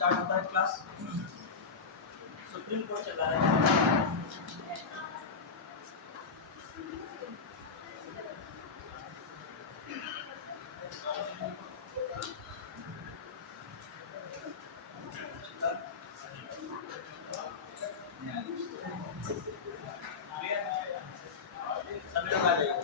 Start होता है class. Supreme court चल रहा है। सभी लोग आ जाइए।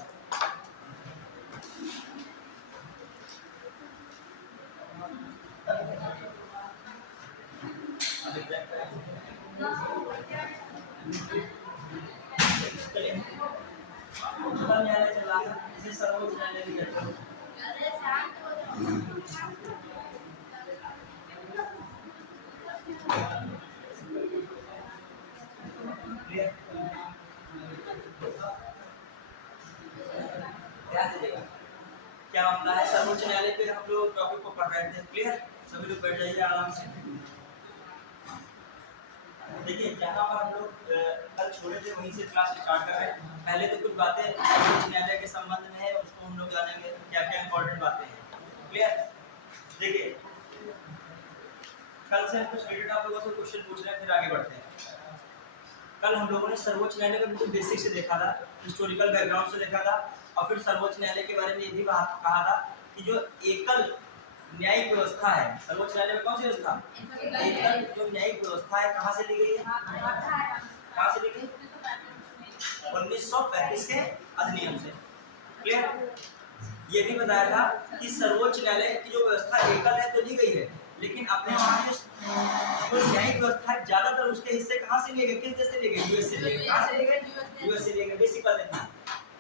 उच्चतम न्यायालय चल रहा है, इसे सर्वोच्च न्यायालय भी कहते हैं। क्लियर? ध्यान दीजिएगा क्या मामला है। सर्वोच्च न्यायालय पे हम लोग टॉपिक को पढ़ रहे थे। क्लियर? सभी लोग बैठ जाइए आराम से। देखिए जहाँ पर हम लोग कल छोड़े थे वहीं से क्लास स्टार्ट कर रहे हैं। पहले तो कुछ बातें सर्वोच्च न्यायालय के संबंध में है, उसको हम लोग जानेंगे क्या क्या इंपॉर्टेंट बातें हैं। क्लियर? देखिए कल से हम कुछ रिलेटेड आप लोगों से क्वेश्चन पूछ रहे हैं, फिर आगे बढ़ते हैं। कल हम लोगों ने सर्वोच्च न्यायालय का बिल्कुल बेसिक से देखा था, हिस्टोरिकल बैकग्राउंड से देखा था, और फिर सर्वोच्च न्यायालय के बारे में ये भी बात कहा था कि जो एकल न्यायिक व्यवस्था है, सर्वोच्च न्यायालय में कौन सी व्यवस्था, एकल जो न्यायिक व्यवस्था है, कहाँ से ली गई है, कहाँ से ली गई, 1935 के अधिनियम से। क्लियर? ये भी बताया था कि सर्वोच्च न्यायालय की जो व्यवस्था एकल है तो ली गई है, लेकिन अपने वहाँ जो न्यायिक व्यवस्था है ज्यादातर उसके हिस्से कहाँ से लिए गए, किस देश से लिए गए, यूएस से लिए गए। कहाँ से लिए गए, यूएस से लिए गए। बेसिक बात है।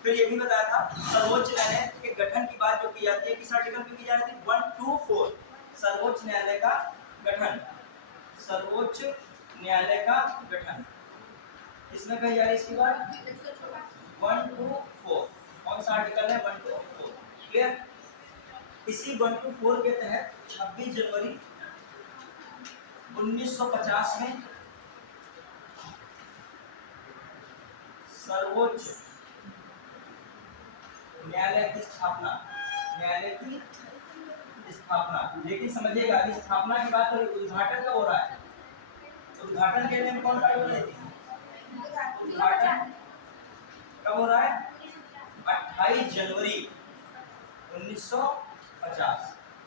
फिर ये भी बताया था सर्वोच्च न्यायालय के गठन की बात जो की जाती है किस आर्टिकल पे की जा रही थी, 124 सर्वोच्च न्यायालय का गठन, सर्वोच्च न्यायालय का गठन इसमें कही जा रही है इसकी बात 124। कौन सा आर्टिकल है, 124। क्लियर? इसी 124 के तहत 26 जनवरी 1950 में सर्वोच्च न्यायालय की स्थापना, न्यायालय की स्थापना। लेकिन समझिएगा अभी स्थापना की बात करें, उद्घाटन कब हो रहा है, उद्घाटन के लिए कौन सा उद्घाटन कब हो रहा है, 28 जनवरी 1950।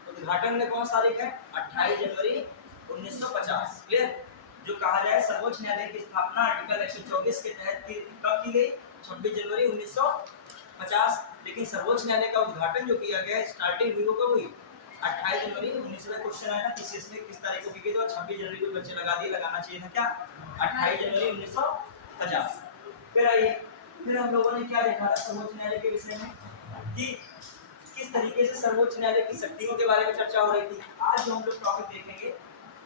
उद्घाटन में कौन सा तारीख है, 28 जनवरी 1950। क्लियर? जो कहा जाए सर्वोच्च न्यायालय की स्थापना आर्टिकल 124 के तहत कब की गई, 26 जनवरी 1950। लेकिन सर्वोच्च न्यायालय का उद्घाटन जो किया गया स्टार्टिंग हुई कब हुई, 28 जनवरी 1900 में। क्वेश्चन आया था पीसीएस में किस तारीख को की गई, तो 26 जनवरी को बच्चे लगा दिए, लगाना चाहिए था क्या, 28 जनवरी 1950। फिर आइए, फिर हम लोगों ने क्या देखा था सर्वोच्च न्यायालय के विषय में कि किस तरीके से सर्वोच्च न्यायालय की शक्तियों के बारे में चर्चा हो रही थी। आज जो हम लोग टॉपिक देखेंगे,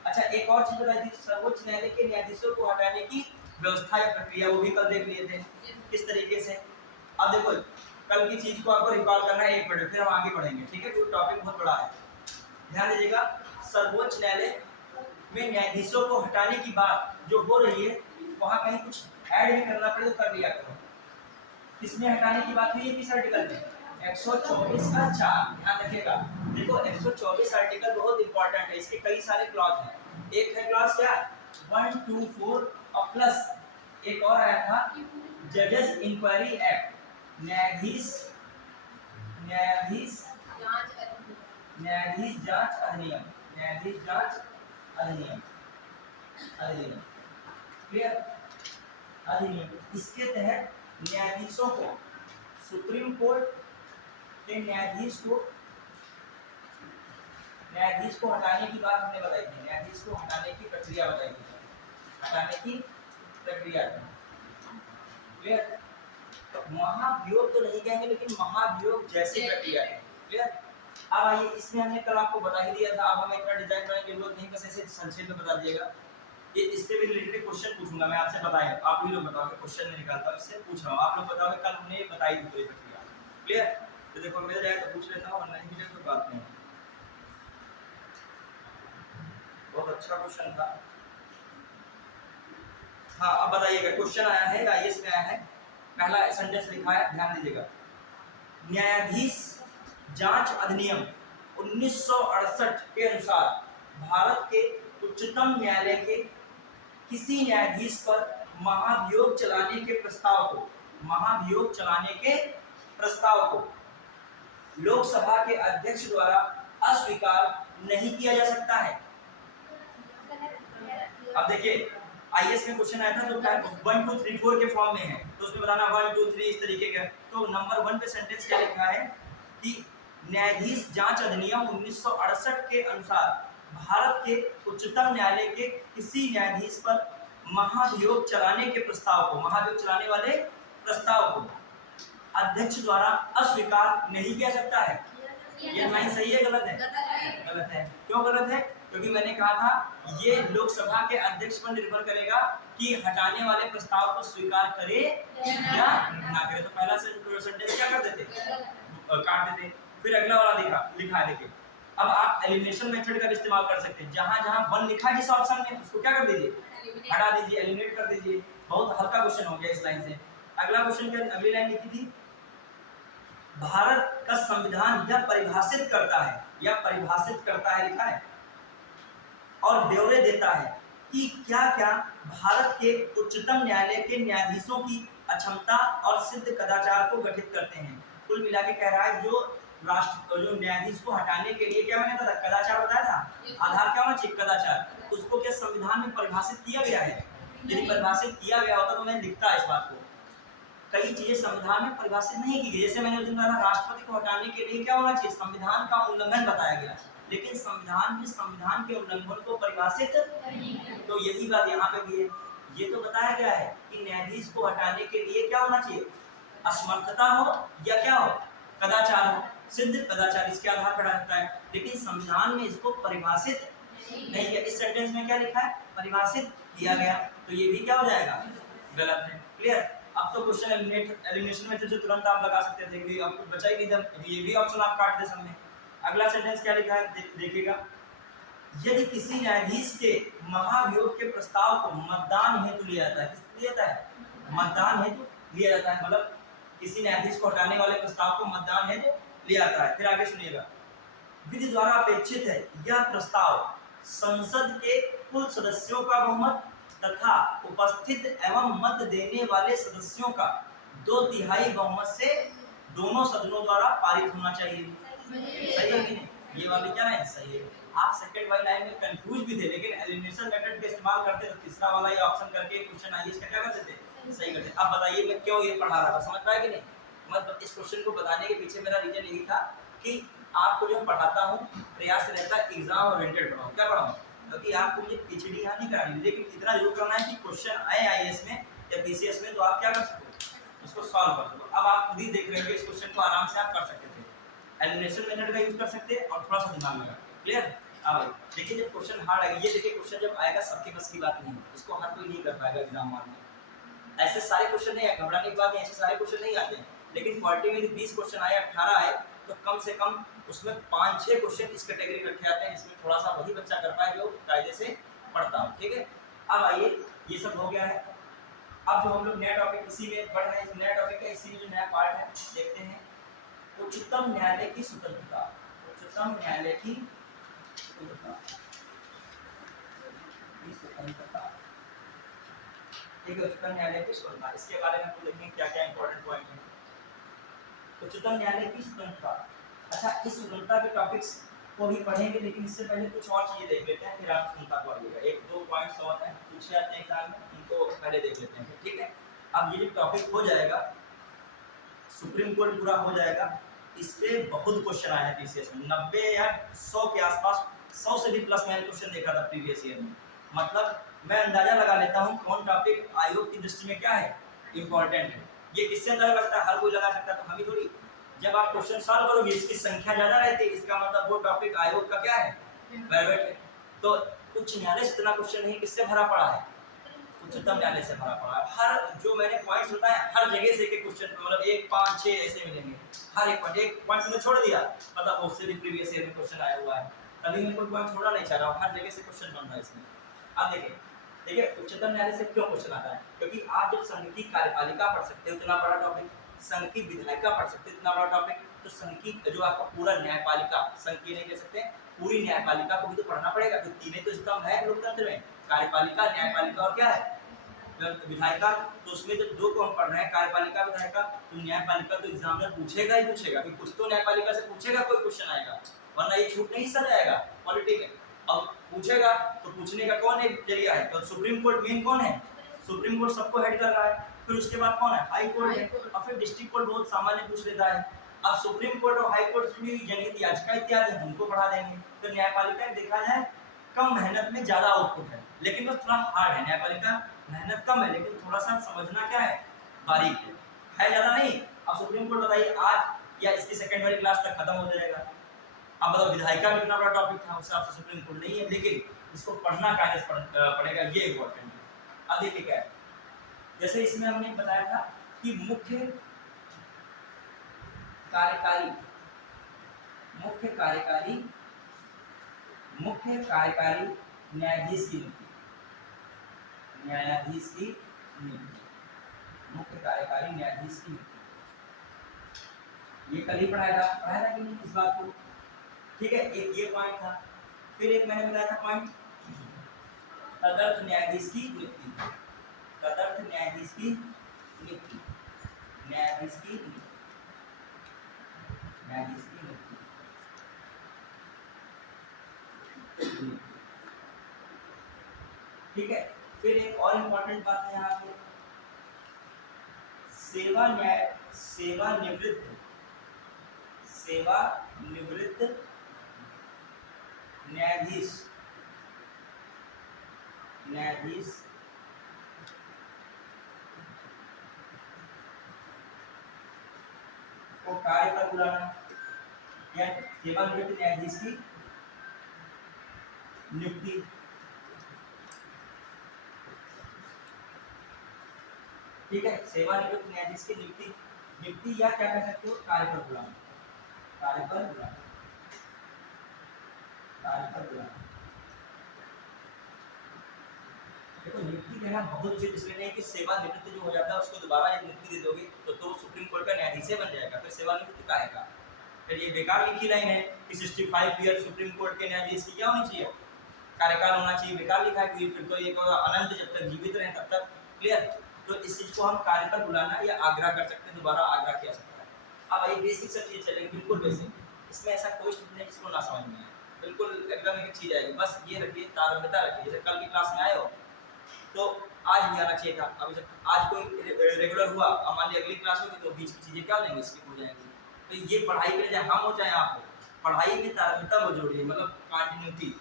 अच्छा एक और चीज बताई थी, सर्वोच्च न्यायालय के न्यायाधीशों को हटाने की व्यवस्था या प्रक्रिया, वो भी कल देख लिए थे किस तरीके से। अब देखो कल की चीज को आपको रिकॉल करना है 1 मिनट, फिर हम आगे बढ़ेंगे। ठीक है, क्योंकि टॉपिक बहुत बड़ा है। ध्यान दीजिएगा, सर्वोच्च न्यायालय में न्यायाधीशों को हटाने की बात जो हो रही है, वहां कहीं कुछ ऐड भी करना पड़े तो कर लिया करो। किसमें हटाने की बात हुई है, किस आर्टिकल में, 124 का 4। ध्यान रखिएगा, देखो 124 आर्टिकल बहुत इंपॉर्टेंट है, इसके कई सारे क्लॉज हैं। एक है क्लॉज क्या, 124 और प्लस एक और आया था जजेस इंक्वायरी एक्ट, न्यायाधीश जांच अधिनियम, न्यायाधीश जांच अधिनियम, अधिनियम। क्लियर? अधिनियम, इसके तहत न्यायाधीशों को, सुप्रीम कोर्ट के न्यायाधीश को हटाने की बात हमने बताई थी, न्यायाधीश को हटाने की प्रक्रिया बताई थी, हटाने की प्रक्रिया। क्लियर? तो महाभियोग तो नहीं कहेंगे, लेकिन महाभियोग जैसी प्रक्रिया है। क्लियर? अब आइए, इसमें हमने कल आपको बता ही दिया था, अब हम इतना डिजाइन बनाने की जरूरत नहीं, बस ऐसे संक्षेप में बता दिएगा। ये इससे भी रिलेटेड क्वेश्चन पूछूंगा मैं आपसे, बताएं आप भी लोग बताओगे, क्वेश्चन नहीं निकालता हूं, इससे पूछ रहा हूं, आप लोग बताओगे कल हमने ये बताई थी पूरी प्रक्रिया। क्लियर? तो देखो मिल जाए तो पूछ लेता हूं, और नहीं मिले तो बात नहीं। बहुत अच्छा क्वेश्चन था। हाँ अब बताइएगा, क्वेश्चन आया है आईएएस में आया है, पहला सेंटेंस लिखा है, ध्यान दीजिएगा। न्यायाधीश जांच अधिनियम 1968 के अनुसार भारत के उच्चतम न्यायालय के किसी न्यायाधीश पर महाभियोग चलाने के प्रस्ताव को लोकसभा के अध्यक्ष द्वारा अस्वीकार नहीं किया जा सकता है। अब देखिए आईएएस में क्वेश्चन आया था जो 1 2 3 4 के फॉर्म में है, तो उसमें बताना 1 2 3 इस तरीके का। तो नंबर 1 पे सेंटेंस क्या लिखा है कि न्यायाधीश जांच अधिनियम 1968 के अनुसार भारत के उच्चतम न्यायालय के किसी न्यायाधीश पर महाभियोग चलाने वाले प्रस्ताव को अध्यक्ष द्वारा अस्वीकार नहीं किया सकता है। ये लाइन सही है गलत है? गलत है। क्यों गलत है? क्योंकि मैंने कहा था ये लोकसभा के अध्यक्ष पर निर्भर करेगा कि हटाने वाले प्रस्ताव को स्वीकार करे या ना करे। तो पहला सेंटेंस क्या कर देते, काट देते। फिर अगला वाला लिखा है देखिए, अब आप एलिमिनेशन मेथड का इस्तेमाल कर सकते हैं। जहां जहां 1 लिखा है जिस ऑप्शन में उसको क्या कर दीजिए, हटा दीजिए, एलिमिनेट कर दीजिए। बहुत हल्का क्वेश्चन हो गया इस लाइन से। अगला क्वेश्चन क्या, अगली लाइन लिखी थी, भारत का संविधान यह परिभाषित करता है लिखा है और ब्यौरे देता है कि क्या क्या भारत के उच्चतम न्यायालय के न्यायाधीशों की अक्षमता और सिद्ध कदाचार को गठित करते हैं। कुल मिला के कह रहा है जो न्यायाधीश को हटाने के लिए क्या मैंने बताया, कदाचार बताया था। आधार क्या होना चाहिए, कदाचार। उसको क्या संविधान में परिभाषित किया गया है? यदि परिभाषित किया गया होता तो मैं लिखता इस बात को। कई चीजें संविधान में परिभाषित नहीं की गई। जैसे मैंने उस दिन कहा राष्ट्रपति को हटाने के लिए क्या होना चाहिए, संविधान का उल्लंघन बताया गया, लेकिन संविधान के उल्लंघन को परिभाषित नहीं। तो यही बात यहाँ पे भी है। ये तो बताया गया है कि न्यायाधीश को हटाने के लिए क्या होना चाहिए, असमर्थता हो या क्या हो, कदाचार हो, सिद्ध कदाचार इसके आधार पर रहता है। लेकिन संविधान में इसको परिभाषित नहीं किया। इस सेंटेंस में क्या लिखा है, परिभाषित किया गया। तो ये भी क्या हो जाएगा, गलत है। क्लियर? अब तो क्वेश्चन एलिमिनेशन मेथड से तुरंत आप लगा सकते थे, क्योंकि आपको बचा ही नहीं था, ये भी ऑप्शन आप काट दे सामने। अगला सेंटेंस क्या लिखा है देखिएगा, यदि किसी न्यायाधीश के महाभियोग के प्रस्ताव को मतदान हेतु लिया जाता है, किस लिया जाता है, मतदान हेतु लिया जाता है, मतलब किसी न्यायाधीश को हटाने वाले प्रस्ताव को मतदान हेतु लिया जाता है। फिर आगे सुनिएगा, विधि द्वारा अपेक्षित है यह प्रस्ताव संसद के कुल सदस्यों का बहुमत तथा उपस्थित एवं मत देने वाले सदस्यों का 2/3 बहुमत से दोनों सदनों द्वारा पारित होना चाहिए। सही है कि नहीं? ये वाली क्या है, सही है। आप सेकंड वाली लाइन में कंफ्यूज भी थे, लेकिन एलिमिनेशन मेथड का इस्तेमाल करते तो तीसरा वाला ये ऑप्शन करके क्वेश्चन आईएएस का क्या करते थे, सही करते। अब बताइए मैं क्यों ये पढ़ा रहा था, समझ पाया कि नहीं? मतलब इस क्वेश्चन को बताने के पीछे मेरा रीजन यही था कि आपको जो पढ़ाता हूँ प्रयास रहता है एग्जाम ओरिएंटेड पढ़ाऊँ। क्या पढ़ाऊँ? क्योंकि आपको मुझे पीछेडी यहाँ नहीं करानी, लेकिन इतना जरूर करना है कि क्वेश्चन आए आईएएस में या पीसीएस में तो आप क्या कर सको, उसको सॉल्व कर सको। अब आप खुद ही देख रहे हो इस क्वेश्चन को आराम से आप कर सकते थे, एलिमिनेशन मेथड का यूज कर सकते हैं और थोड़ा सा दिमाग लगा। क्लियर? अब देखिए जब क्वेश्चन हार्ड आएगा, ये देखिए क्वेश्चन जब आएगा सबके बस की बात नहीं है, इसको हर कोई नहीं कर पाएगा एग्जाम हॉल में। ऐसे सारे क्वेश्चन नहीं, घबराने की बात नहीं, ऐसे सारे क्वेश्चन नहीं आते हैं। लेकिन क्वालिटी में 20 क्वेश्चन आए, 18 आए, तो कम से कम उसमें 5-6 क्वेश्चन इस कैटेगरी में रखे आते हैं, जिसमें थोड़ा सा वही बच्चा कर पाए जो कायदे से पढ़ता हो। ठीक है? अब आइए, ये सब हो गया है। अब जो हम लोग नया टॉपिक इसी में पढ़ रहे हैं, नया टॉपिक है, इसी में जो नया पार्ट है देखते हैं, उच्चतम न्यायालय की स्वतंत्रता। उच्चतम न्यायालय की स्वतंत्रता, ठीक है, उच्चतम न्यायालय की स्वतंत्रता, इसके बारे में हम देखेंगे क्या क्या इंपॉर्टेंट पॉइंट है। उच्चतम न्यायालय की स्वतंत्रता, अच्छा इस स्वतंत्रता के टॉपिक्स को भी पढ़ेंगे, लेकिन इससे पहले कुछ और चीजें देख लेते हैं, फिर आप स्वतंत्रता को पढ़िएगा। 1-2 पॉइंट्स और हैं पूछे जाते हैं एग्जाम में, उनको पहले देख लेते हैं। ठीक है? अब ये जो टॉपिक हो जाएगा, सुप्रीम कोर्ट पूरा हो जाएगा, इस पे बहुत क्वेश्चन आए हैं पीसीएस में, 90 या 100 के आसपास, 100 से भी प्लस मैंने क्वेश्चन देखा था प्रीवियस ईयर में। मतलब मैं अंदाजा लगा लेता हूँ कौन टॉपिक आयोग की दृष्टि में क्या है, इंपॉर्टेंट है। ये किससे अंदाजा लगता है, हर कोई लगा सकता है, तो हम ही थोड़ी। जब आप क्वेश्चन सॉल्व करोगे, इसकी संख्या ज्यादा रहती है, इसका मतलब वो टॉपिक आयोग का क्या है, फेवरेट है। तो उच्च न्यायालय से इतना क्वेश्चन नहीं किससे भरा पड़ा है, उच्चतम न्यायालय से भरा पड़ा है। हर जो मैंने पॉइंट्स बताए, हर जगह से एक क्वेश्चन, मतलब 1, 5, 6 ऐसे मिलेंगे। हर एक पॉइंट मैंने छोड़ दिया, मतलब उससे भी प्रीवियस ईयर में क्वेश्चन आया हुआ है, कभी मैं कोई पॉइंट छोड़ना नहीं चाह रहा हूँ, हर जगह से क्वेश्चन बन रहा है इसमें। अब देखिए उच्चतम न्यायालय से क्यों क्वेश्चन आता है, क्योंकि आप जब संघ की कार्यपालिका पढ़ सकते हो, इतना बड़ा टॉपिक, संघ की विधायिका पढ़ सकते हो, इतना बड़ा टॉपिक, तो संघ की जो आपका पूरा न्यायपालिका, संघ की नहीं कह सकते, पूरी न्यायपालिका को भी तो पढ़ना पड़ेगा। तो तीनों तो स्तंभ है लोकतंत्र में, कार्यपालिका, न्यायपालिका और क्या है, विधायिका। तो उसमें जब दो को हम पढ़ रहे हैं, कार्यपालिका विधायिका, तो न्यायपालिका तो एग्जामिनर पूछेगा ही पूछेगा, कि कुछ तो न्यायपालिका से पूछेगा, कोई क्वेश्चन आएगा, वरना ये छूट नहीं सा जाएगा पॉलिटी में। अब पूछेगा तो पूछने का कौन एक जरिया है, तो सुप्रीम कोर्ट मेन कौन है, सुप्रीम कोर्ट सबको हेड कर रहा है। फिर उसके बाद कौन है, हाई कोर्ट है, और फिर डिस्ट्रिक्ट कोर्ट बहुत सामान्य पूछ लेता है। अब सुप्रीम कोर्ट और हाई कोर्ट में जनहित याचिका इत्यादि है, उनको बढ़ा देंगे। तो न्यायपालिका देखा जाए कम मेहनत में ज्यादा आउटपुट है, लेकिन बस थोड़ा हार्ड है। न्यायपालिका मेहनत कम है, लेकिन थोड़ा सा समझना क्या है, बारीक है ज्यादा नहीं। अब सुप्रीम कोर्ट बताइए आज या इसकी सेकंड वाली क्लास तक खत्म हो जाएगा। अब बताओ विधायिका में कितना बड़ा टॉपिक था, उस हिसाब से सुप्रीम कोर्ट नहीं है, लेकिन इसको पढ़ना पड़ेगा, ये इम्पोर्टेंट है। अब देखिए क्या है, जैसे इसमें हमने बताया था कि मुख्य कार्यकारी न्यायाधीश की नियुक्ति, न्यायाधीश की नियुक्ति, मुख्य कार्यकारी न्यायाधीश की नियुक्ति, ये कल ही पढ़ाया था कि नहीं इस बात को, ठीक है। एक ये पॉइंट था। फिर एक मैंने बताया था पॉइंट तदर्थ न्यायाधीश की नियुक्ति, तदर्थ न्यायाधीश की नियुक्ति, न्यायाधीश की नियुक्ति, न्यायाधीश की नियुक्ति, ठीक है। फिर एक और इम्पोर्टेंट बात है यहाँ पे, सेवानिवृत्त न्यायाधीश को कार्य पर बुलाना, या सेवानिवृत्त न्यायाधीश की नियुक्ति, ठीक है। सेवानिवृत्त न्यायाधीश की नियुक्ति या क्या कह सकते हो, कार्य पर बुलाना, कार्य पर बुलाना, कार्य पर बुलाना। देखो नियुक्ति कहना बहुत उचित इसलिए नहीं कि सेवानिवृत्त जो हो जाता है उसको दोबारा एक नियुक्ति दे दोगे तो सुप्रीम कोर्ट का न्यायाधीश बन जाएगा, फिर सेवानिवृत्त का आएगा। फिर ये बेकार लिखी लाइन है कि 65 ईयर सुप्रीम कोर्ट के न्यायाधीश की क्या होनी चाहिए, कार्यकाल होना चाहिए, बेकार लिखा है। फिर तो ये अनंत जब तक जीवित रहे तब तक, क्लियर। तो इस चीज को हम कार्य पर बुलाना या आग्रह कर सकते हैं, दोबारा आग्रह किया सकता है। अब ये बेसिक सब चीज चलेगी, बिल्कुल बेसिक, इसमें ऐसा कोई स्टूडेंट नहीं जिसको ना समझ में आए, बिल्कुल एकदम एक चीज आएगी। बस ये रखिए, तारतम्यता रखिए। जैसे कल की क्लास में आए हो तो आज भी आना चाहिए था, अब आज कोई रेगुलर हुआ, अब मान ली अगली क्लास होगी तो बीच की चीजें क्या हो जाएंगी, स्किप हो जाएंगी। तो ये पढ़ाई के लिए चाहे हम हो चाहे आप हो, पढ़ाई में तारतम्यता बहुत जरूरी है, मतलब कंटिन्यूटी।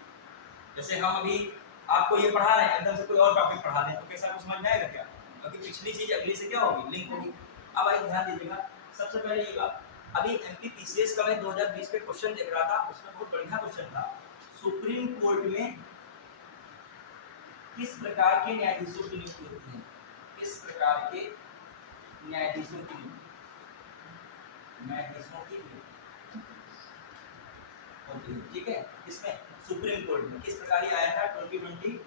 जैसे हम अभी आपको ये पढ़ा रहे हैं, एकदम से कोई और टॉपिक पढ़ा दें तो कैसा कुछ समझ में आएगा क्या, क्योंकि पिछली चीज अगली से क्या होगी, लिंक होगी। अब आइए ध्यान दीजिएगा, सबसे पहले ये बात, अभी एमपीपीसीएस का मैं 2020 के क्वेश्चन देख रहा था, उसमें बहुत बढ़िया क्वेश्चन था, सुप्रीम कोर्ट में किस प्रकार के न्यायाधीशों की नियुक्ति होती है, किस प्रकार के न्यायाधीशों की नियुक्ति होती है, ठीक है। इसमें सुप्रीम कोर्ट में किस प्रकार ये आया था 2020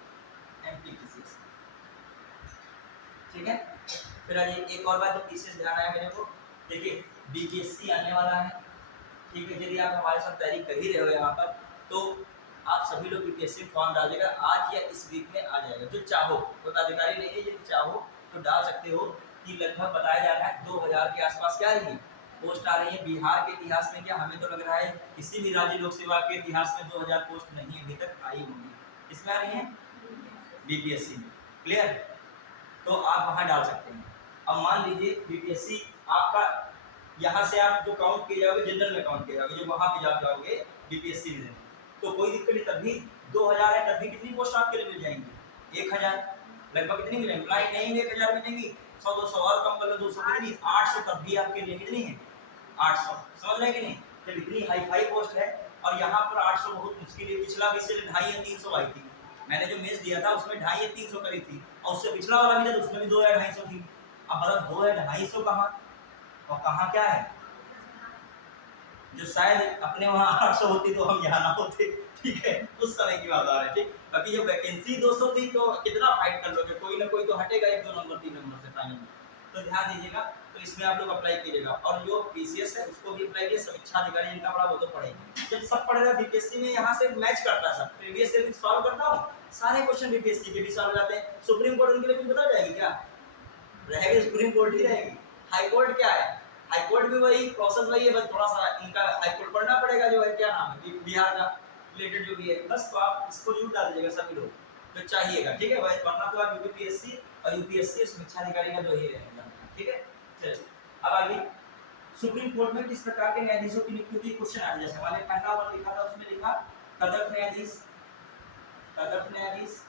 एमपीपीसीएस, ठीक है। फिर आज एक और बात जो पीसीएस ध्यान आया मेरे को, देखिए बीपीएससी आने वाला है, ठीक है। यदि आप हमारे साथ तैयारी कर ही रहे हो यहाँ पर तो आप सभी लोग बीपीएससी फॉर्म डालिएगा, आज या इस वीक में आ जाएगा। जो चाहो, पदाधिकारी नहीं है, यदि चाहो तो डाल सकते हो। कि लगभग बताया जा रहा है 2000 के आसपास क्या रही पोस्ट आ रही है। बिहार के इतिहास में क्या, हमें तो लग रहा है किसी भी राज्य लोक सेवा के इतिहास में 2000 पोस्ट नहीं अभी तक आई होंगी। इसमें आ रही है बीपीएससी में, क्लियर। तो आप वहाँ डाल सकते हैं। अब मान लीजिए बीपीएससी आपका यहाँ से आप जो काउंट किए जाओगे जनरल में काउंट किए जाओगे, जो वहाँ पे आप जाओगे बीपीएससी में, तो कोई दिक्कत नहीं, तब भी 2000 है, तब भी कितनी पोस्ट आपके लिए मिल जाएंगी, 1000 लगभग कितनी मिलेंगी, नहीं 1000 मिलेंगी, 100-200 और कम कर लो, 200 कितनी 800, तब भी आपके लिए कितनी है 800, समझ रहे कि नहीं। जब इतनी हाई फाई पोस्ट है और यहाँ पर 800 बहुत मुश्किल है। पिछला भी से 250 या 300 आई थी, मैंने जो मेज दिया था उसमें 250 या 300 करी थी, और उससे पिछला वाला भी था उसमें भी 2 या 250 थी। अब मतलब 2 या 250 कहाँ और कहाँ क्या है, जो शायद अपने वहाँ 800 होती तो हम यहाँ ना होते, ठीक है। उस समय की बात आ रही है, ठीक। बाकी जब वैकेंसी 200 थी तो कितना फाइट कर लोगे, कोई ना कोई तो हटेगा, 1-2 नंबर 3 नंबर से फाइनल में। तो ध्यान दीजिएगा, तो इसमें आप लोग अप्लाई कीजिएगा। और जो पीसीएस है उसको भी अप्लाई कीजिए, समीक्षा अधिकारी जिनका पढ़ा वो तो पढ़ेंगे। जब सब पढ़ेगा बीपीएससी में यहाँ से मैच करता है सब, प्रीवियस ईयर सॉल्व करता हूँ, सारे क्वेश्चन बीपीएससी के भी सॉल्व हो जाते हैं। सुप्रीम कोर्ट उनके लिए कुछ बता जाएगी क्या? रहेगी सुप्रीम कोर्ट ही रहेगी। हाई कोर्ट क्या है? हाई कोर्ट भी वही प्रोसेस वही है, बस थोड़ा सा इनका हाई कोर्ट पढ़ना पड़ेगा, जो है क्या नाम है बिहार का रिलेटेड जो भी है, बस। तो आप इसको जरूर डाल दीजिएगा सभी लोग तो चाहिएगा, ठीक है भाई, वरना तो आप यूपीएससी और यूपीएससी समीक्षा अधिकारी का जो ही रहेगा, ठीक है। चलिए अब आगे, सुप्रीम कोर्ट में किस प्रकार के न्यायाधीशों की नियुक्ति होती है? क्वेश्चन आ जैसे हमारे पहला वन लिखा था, उसमें लिखा तदर्थ न्यायाधीश, तदर्थ न्यायाधीश।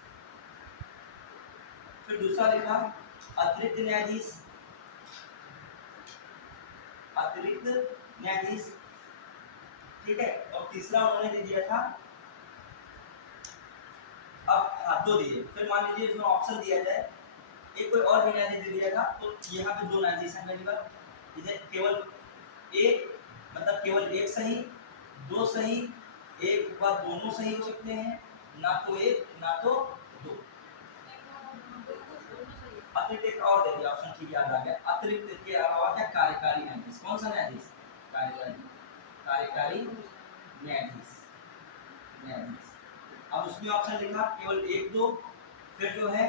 फिर दूसरा लिखा अतिरिक्त न्यायाधीश, अतिरिक्त न्यायाधीश, ठीक है। और तीसरा उन्होंने दे दिया था, अब हाँ दो दिए, फिर मान लीजिए इसमें ऑप्शन दिया जाए एक कोई और भी न्यायाधीश दे दिया था, तो यहाँ पे दो न्यायाधीश हैं मेरे पास, इधर केवल एक, मतलब केवल एक सही, दो सही, एक बार दोनों सही हो सकते हैं, ना तो एक ना तो दो। अतिरिक्त एक और दे दिया ऑप्शन, ठीक याद आ गया। अतिरिक्त के अलावा क्या? कार्यकारी न्यायाधीश। कौन सा न्यायाधीश? कार्यकारी, कार्यकारी न्यायाधीश, न्यायाधीश। अब उसमें ऑप्शन लिखा केवल एक दो, फिर जो है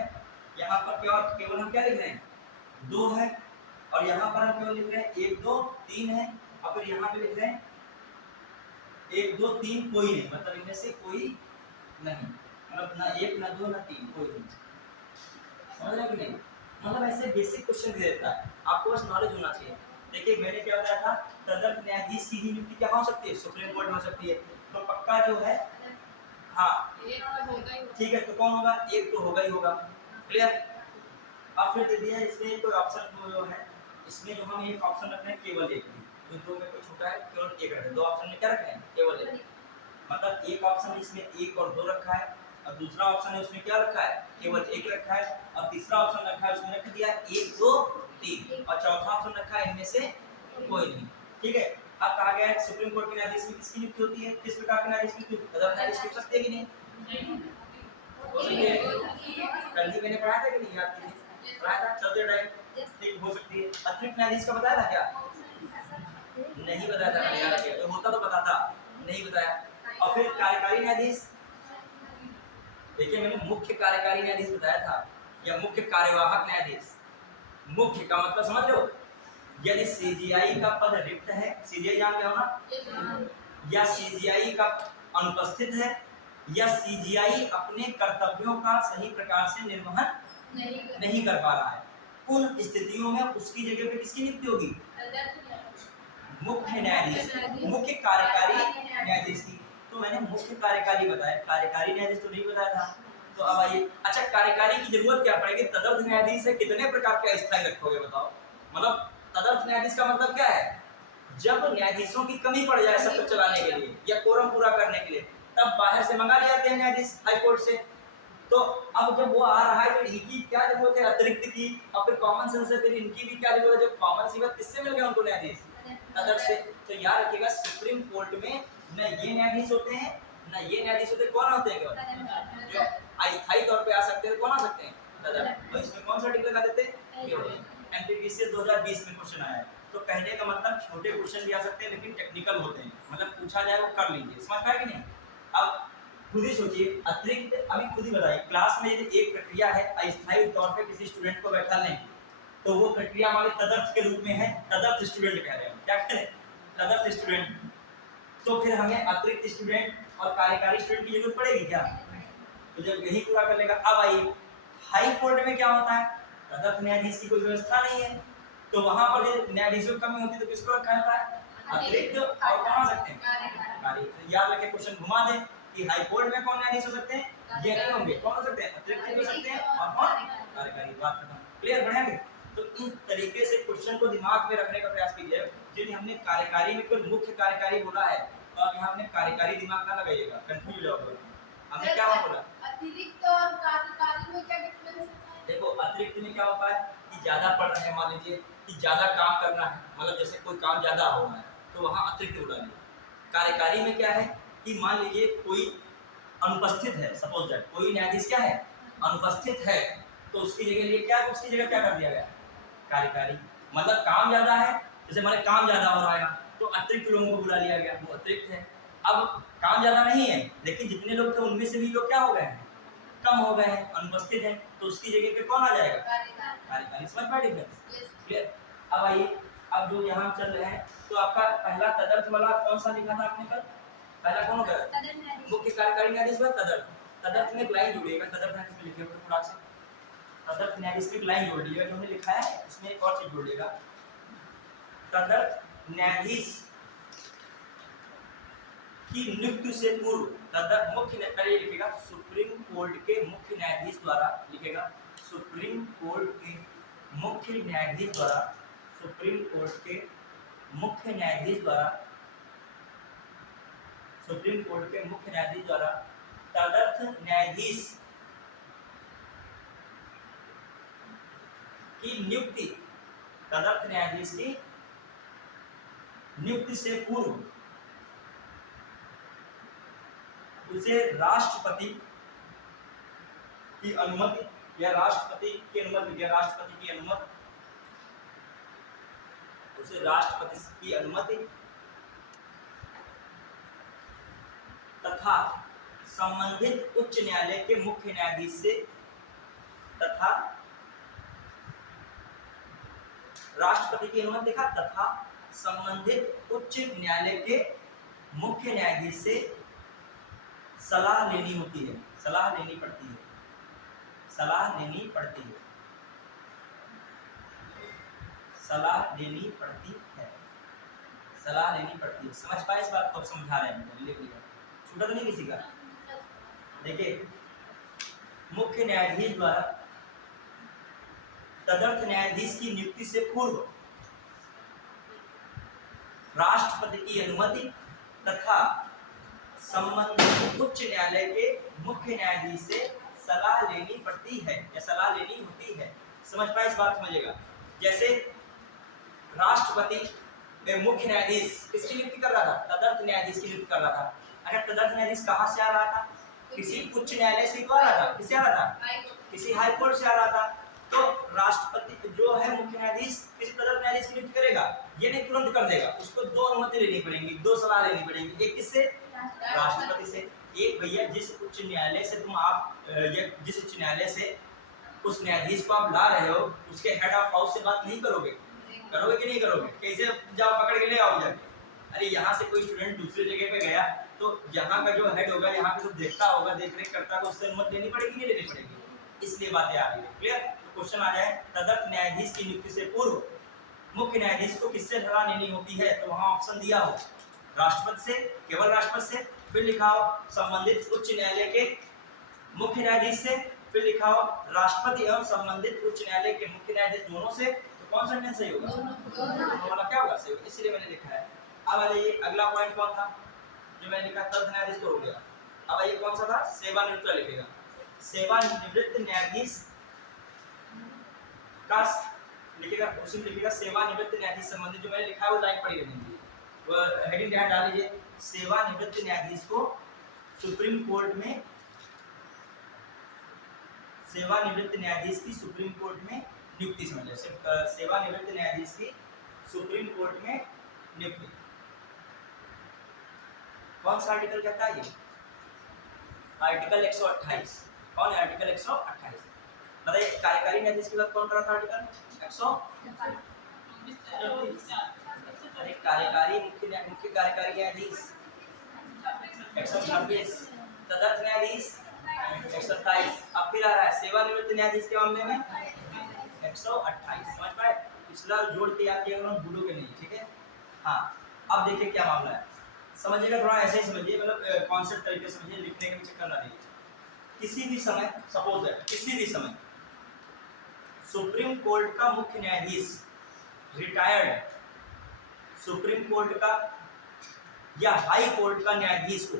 यहाँ पर क्या केवल हम क्या लिख रहे हैं? दो है, और यहाँ पर हम केवल लिख रहे हैं एक दो तीन है, और फिर यहाँ पे लिख रहे हैं एक दो तीन कोई नहीं, मतलब इनमें से कोई नहीं, मतलब ना एक ना दो ना तीन, कोई नहीं। समझ रहे कि नहीं? मतलब ऐसे बेसिक क्वेश्चन दे देता है, आपको बस नॉलेज होना चाहिए। देखिए मैंने क्या बताया था, तदर्थ न्यायाधीश की नियुक्ति क्या हो सकती है? सुप्रीम कोर्ट में हो सकती है, तो पक्का जो है हाँ ठीक है, तो कौन होगा? एक तो होगा ही होगा, क्लियर। अब फिर दे दिया इसमें कोई ऑप्शन जो है, इसमें जो हम एक ऑप्शन रख रहे हैं केवल एक, तो दो में कोई छोटा है केवल एक रख रहे हैं, दो ऑप्शन में क्या रख रहे हैं? केवल एक, मतलब एक ऑप्शन इसमें एक और दो रखा है, और दूसरा ऑप्शन है उसमें क्या रखा है? केवल एक रखा है, और तीसरा ऑप्शन रखा है उसमें रख दिया एक दो तीन, और चौथा ऑप्शन रखा है इनमें से कोई नहीं, ठीक है। अब कहा गया है सुप्रीम कोर्ट के न्यायाधीश में किसकी नियुक्ति होती है? किस प्रकार के न्यायाधीश की नियुक्ति? तदर्थ न्यायाधीश हो सकते हैं कि नहीं? हो सकते हैं, कल ही मैंने पढ़ाया था कि नहीं? याद कीजिए, पढ़ाया था, चलते टाइम ठीक हो सकती है। अतिरिक्त न्यायाधीश का बताया था क्या? नहीं बताया था, याद रखिए, तो होता तो बताता, नहीं बताया। और फिर कार्यकारी न्यायाधीश, देखिए मैंने मुख्य कार्यकारी न्यायाधीश बताया था, या मुख्य कार्यवाहक न्यायाधीश। मुख्य का मतलब समझ लो, यदि सीजीआई का पद रिक्त है, सीजीआई जान गए हो ना, या सीजीआई का अनुपस्थित है, या सीजीआई अपने कर्तव्यों का सही प्रकार से निर्वहन नहीं कर पा रहा है, उन स्थितियों में उसकी जगह पे किसकी नियुक्ति होगी? मुख्य न्यायाधीश, मुख्य कार्यकारी न्यायाधीश की। तो मैंने मुख्य कार्यकारी बताया, कार्यकारी न्यायाधीश तो नहीं बताया था। तो अब आइए, अच्छा कार्यकारी की जरूरत क्या पड़ेगी? तदर्थ न्यायाधीश से कितने प्रकार के अस्थायी रखोगे बताओ? मतलब तदर्थ न्यायाधीश का मतलब क्या है? जब न्यायाधीशों की कमी पड़ जाए सत्र चलाने के लिए या कोरम पूरा करने के लिए, तब बाहर से मंगा लिए जाते हैं न्यायाधीश हाई कोर्ट से। तो अब जब वो आ रहा है तो इनकी क्या जरूरत है? अतिरिक्त की, और फिर कॉमन सेंस से फिर इनकी भी क्या जरूरत है? जब कॉमन सिविल किससे मिल गया उनको? न्यायाधीश तदर्थ से। तो याद रखिएगा सुप्रीम कोर्ट में न ये न्यायाधीश होते हैं न ये न्यायाधीश होते हैं, कौन होते हैं? केवल जो अस्थायी तौर पे आ सकते हैं, कौन आ सकते हैं? तदर्थ। तो इसमें कौन सा टिक लगा देते हैं? एमपीपीसी 2020 में क्वेश्चन आया है। तो कहने का मतलब छोटे क्वेश्चन भी आ सकते हैं लेकिन टेक्निकल होते हैं, मतलब पूछा जाए वो कर लीजिए, समझ पाए कि नहीं? अब खुद ही सोचिए, अतिरिक्त अभी खुद ही बताइए, क्लास में यदि एक प्रक्रिया है अस्थायी तौर पे किसी स्टूडेंट को बैठाने की, तो वो प्रक्रिया हमारे तदर्थ के रूप में है, तदर्थ स्टूडेंट कह रहे हैं, क्या कह रहे हैं? तदर्थ स्टूडेंट। तो फिर हमें अतिरिक्त स्टूडेंट और कार्यकारी स्टूडेंट की जरूरत पड़ेगी क्या? तो जब यही पूरा कर लेगा। अब आइए हाई कोर्ट में क्या होता है? तदर्थ न्यायाधीश की कोई व्यवस्था नहीं है, तो वहां पर न्यायाधीशों की कमी होती है तो किसको रखा जाता है? अतिरिक्त। और कौन आ सकते हैं? कार्यकारी। तो याद रखें, क्वेश्चन घुमा दें कि हाई कोर्ट में कौन न्यायाधीश हो सकते हैं? ये नहीं होंगे, कौन हो सकते हैं? अतिरिक्त हो सकते हैं, और कौन? कार्यकारी। बात खत्म, क्लियर? बढ़िया। तो इन तरीके से क्वेश्चन को दिमाग में रखने का प्रयास कीजिए। यदि हमने कार्यकारी में कोई मुख्य कार्यकारी बोला है तो अब यहाँ हमने कार्यकारी दिमाग ना लगाइएगा, कंफ्यूज हो जाओगे। हमने क्या बोला? अतिरिक्त और कार्यकारी में क्या डिफरेंस है? देखो अतिरिक्त में क्या होता है कि ज्यादा पढ़ रहे हैं, मान लीजिए कि ज्यादा काम करना है, मतलब जैसे कोई काम ज्यादा होना है तो वहाँ अतिरिक्त बुला लिया। कार्यकारी में क्या है कि मान लीजिए कोई अनुपस्थित है, सपोज दैट कोई न्यायाधीश क्या है? अनुपस्थित है, तो उसकी जगह लिए क्या, उसकी जगह क्या कर दिया गया? कार्यकारी, मतलब काम ज्यादा है, जैसे हमारे काम ज्यादा हो रहा है तो अतिरिक्त लोगों को बुला लिया गया, वो अतिरिक्त है। अब काम ज्यादा नहीं है लेकिन जितने लोग थे उनमें से भी लोग क्या हो गए हैं, कम हो गए हैं, अनुपस्थित हैं, तो उसकी जगह पे कौन आ जाएगा, कार्यकारी। समझ पाए डिफरेंस? क्लियर? अब आइए, अब जो यहाँ चल रहे हैं तो आपका पहला तदर्थ वाला कौन सा लिखा था आपने कल? पहला कौन होगा? मुख्य कार्यकारी न्यायाधीश व तदर्थ। तदर्थ में एक लाइन जोड़िएगा, तदर्थ न्यायाधीश में लिखे हुए थोड़ा सा, तदर्थ न्यायाधीश में एक लाइन जोड़ लीजिएगा, जो हमने लिखा है उसमें एक और चीज जोड़ लीजिएगा। तदर्थ न्यायाधीश की नियुक्ति से पूर्व तदर्थ मुख्य न्यायाधीश लिखेगा, सुप्रीम कोर्ट के मुख्य न्यायाधीश द्वारा, लिखेगा सुप्रीम कोर्ट के मुख्य न्यायाधीश द्वारा, सुप्रीम कोर्ट के मुख्य न्यायाधीश द्वारा, सुप्रीम कोर्ट के मुख्य न्यायाधीश द्वारा तदर्थ न्यायाधीश की नियुक्ति, तदर्थ न्यायाधीश की नियुक्ति से पूर्व उसे राष्ट्रपति की अनुमति या राष्ट्रपति की अनुमति या राष्ट्रपति की अनुमति, उसे राष्ट्रपति की अनुमति तथा संबंधित उच्च न्यायालय के मुख्य न्यायाधीश से, तथा राष्ट्रपति की अनुमति देखा, तथा संबंधित उच्च न्यायालय के मुख्य न्यायाधीश से सलाह लेनी होती है, सलाह लेनी पड़ती है, सलाह लेनी पड़ती है, सलाह लेनी पड़ती है, सलाह लेनी पड़ती है। समझ पाए इस बात को? समझा रहे हैं, लिख लिया, छूटा तो नहीं किसी का? देखिए, मुख्य न्यायाधीश द्वारा तदर्थ न्यायाधीश की नियुक्ति से पूर्व राष्ट्रपति की अनुमति तथा संबंधित उच्च न्यायालय के मुख्य न्यायाधीश से सलाह लेनी पड़ती है या सलाह लेनी होती है। समझ पाए इस बात? समझेगा। जैसे राष्ट्रपति में मुख्य न्यायाधीश किसकी नियुक्ति कर रहा था? तदर्थ न्यायाधीश की नियुक्ति कर रहा था। अगर तदर्थ न्यायाधीश कहाँ से आ रहा था? किसी उच्च न्यायालय से आ रहा था। किससे आ रहा था? किसी हाई कोर्ट से आ रहा था। तो राष्ट्रपति जो है मुख्य न्यायाधीश किसी तदर्थ न्यायाधीश की नियुक्ति करेगा, ये नहीं तुरंत कर देगा, उसको दो अनुमति लेनी पड़ेगी, दो सलाह लेनी पड़ेगी। एक किससे? राष्ट्रपति से। एक भैया जिस उच्च न्यायालय से जिस उच्च न्यायालय से उस न्यायाधीश को आप ला रहे हो उसके हेड ऑफ हाउस से बात नहीं करोगे? करोगे कि नहीं करोगे? कैसे जाओ पकड़ के ले आओ जाके? अरे यहाँ से कोई स्टूडेंट दूसरी जगह पे गया तो यहाँ का जो हेड होगा, यहाँ पे जो देखता होगा, देख रेख करता होगा, उससे अनुमति लेनी पड़ेगी नहीं लेनी पड़ेगी? इसलिए बातें आ रही है। क्लियर? तो क्वेश्चन आ जाए, तदर्थ न्यायाधीश की नियुक्ति से पूर्व मुख्य न्यायाधीश को किससे सलाह लेनी होती है? तो वहाँ ऑप्शन दिया हो राष्ट्रपति से, केवल राष्ट्रपति से, फिर लिखा हो संबंधित उच्च न्यायालय के मुख्य न्यायाधीश से, फिर लिखा हो राष्ट्रपति एवं संबंधित उच्च न्यायालय के मुख्य न्यायाधीश दोनों से। तो कौन सा सेंटेंस सही होगा? दोनों वाला क्या होगा? सही होगा, इसलिए मैंने लिखा है। अब आ जाइए, अगला पॉइंट कौन था जो मैंने लिखा? तदर्थ न्यायाधीश तो हो गया। अब आइए कौन सा था? सेवानिवृत्त लिखेगा। सेवानिवृत्त न्यायाधीश का लिखेगा, उसी में लिखेगा सेवानिवृत्त न्यायाधीश संबंधी, जो मैंने लिखा है वो लाइन पढ़ी रहनी, वो हेडिंग यहाँ डाल लीजिए। सेवानिवृत्त न्यायाधीश को सुप्रीम कोर्ट में, सेवानिवृत्त न्यायाधीश की सुप्रीम कोर्ट में नियुक्ति समझिए। सेवानिवृत्त न्यायाधीश की सुप्रीम कोर्ट में नियुक्ति कौन सा आर्टिकल कहता है? ये आर्टिकल 128। कौन है आर्टिकल 128? बताइए, कार्यकारी न्यायाधीश की बात कौन कर रहा था? आर्टिकल 100। अरे कार्यकारी मुख्य कार्यकारी न्यायाधीश 126, तदर्थ न्यायाधीश 127। अब फिर आ रहा है सेवानिवृत्त न्यायाधीश के मामले में 128। समझ पाए? पिछला जोड़ के याद किया करो, भूलोगे नहीं, ठीक है? हाँ, अब देखिए क्या मामला है, समझिएगा, थोड़ा ऐसे ही समझिए, मतलब कॉन्सेप्ट तरीके से समझिए, लिखने के चक्कर ना लीजिए। किसी भी समय, सपोज है किसी भी समय सुप्रीम कोर्ट का मुख्य न्यायाधीश रिटायर्ड सुप्रीम कोर्ट का या हाई कोर्ट का न्यायाधीश को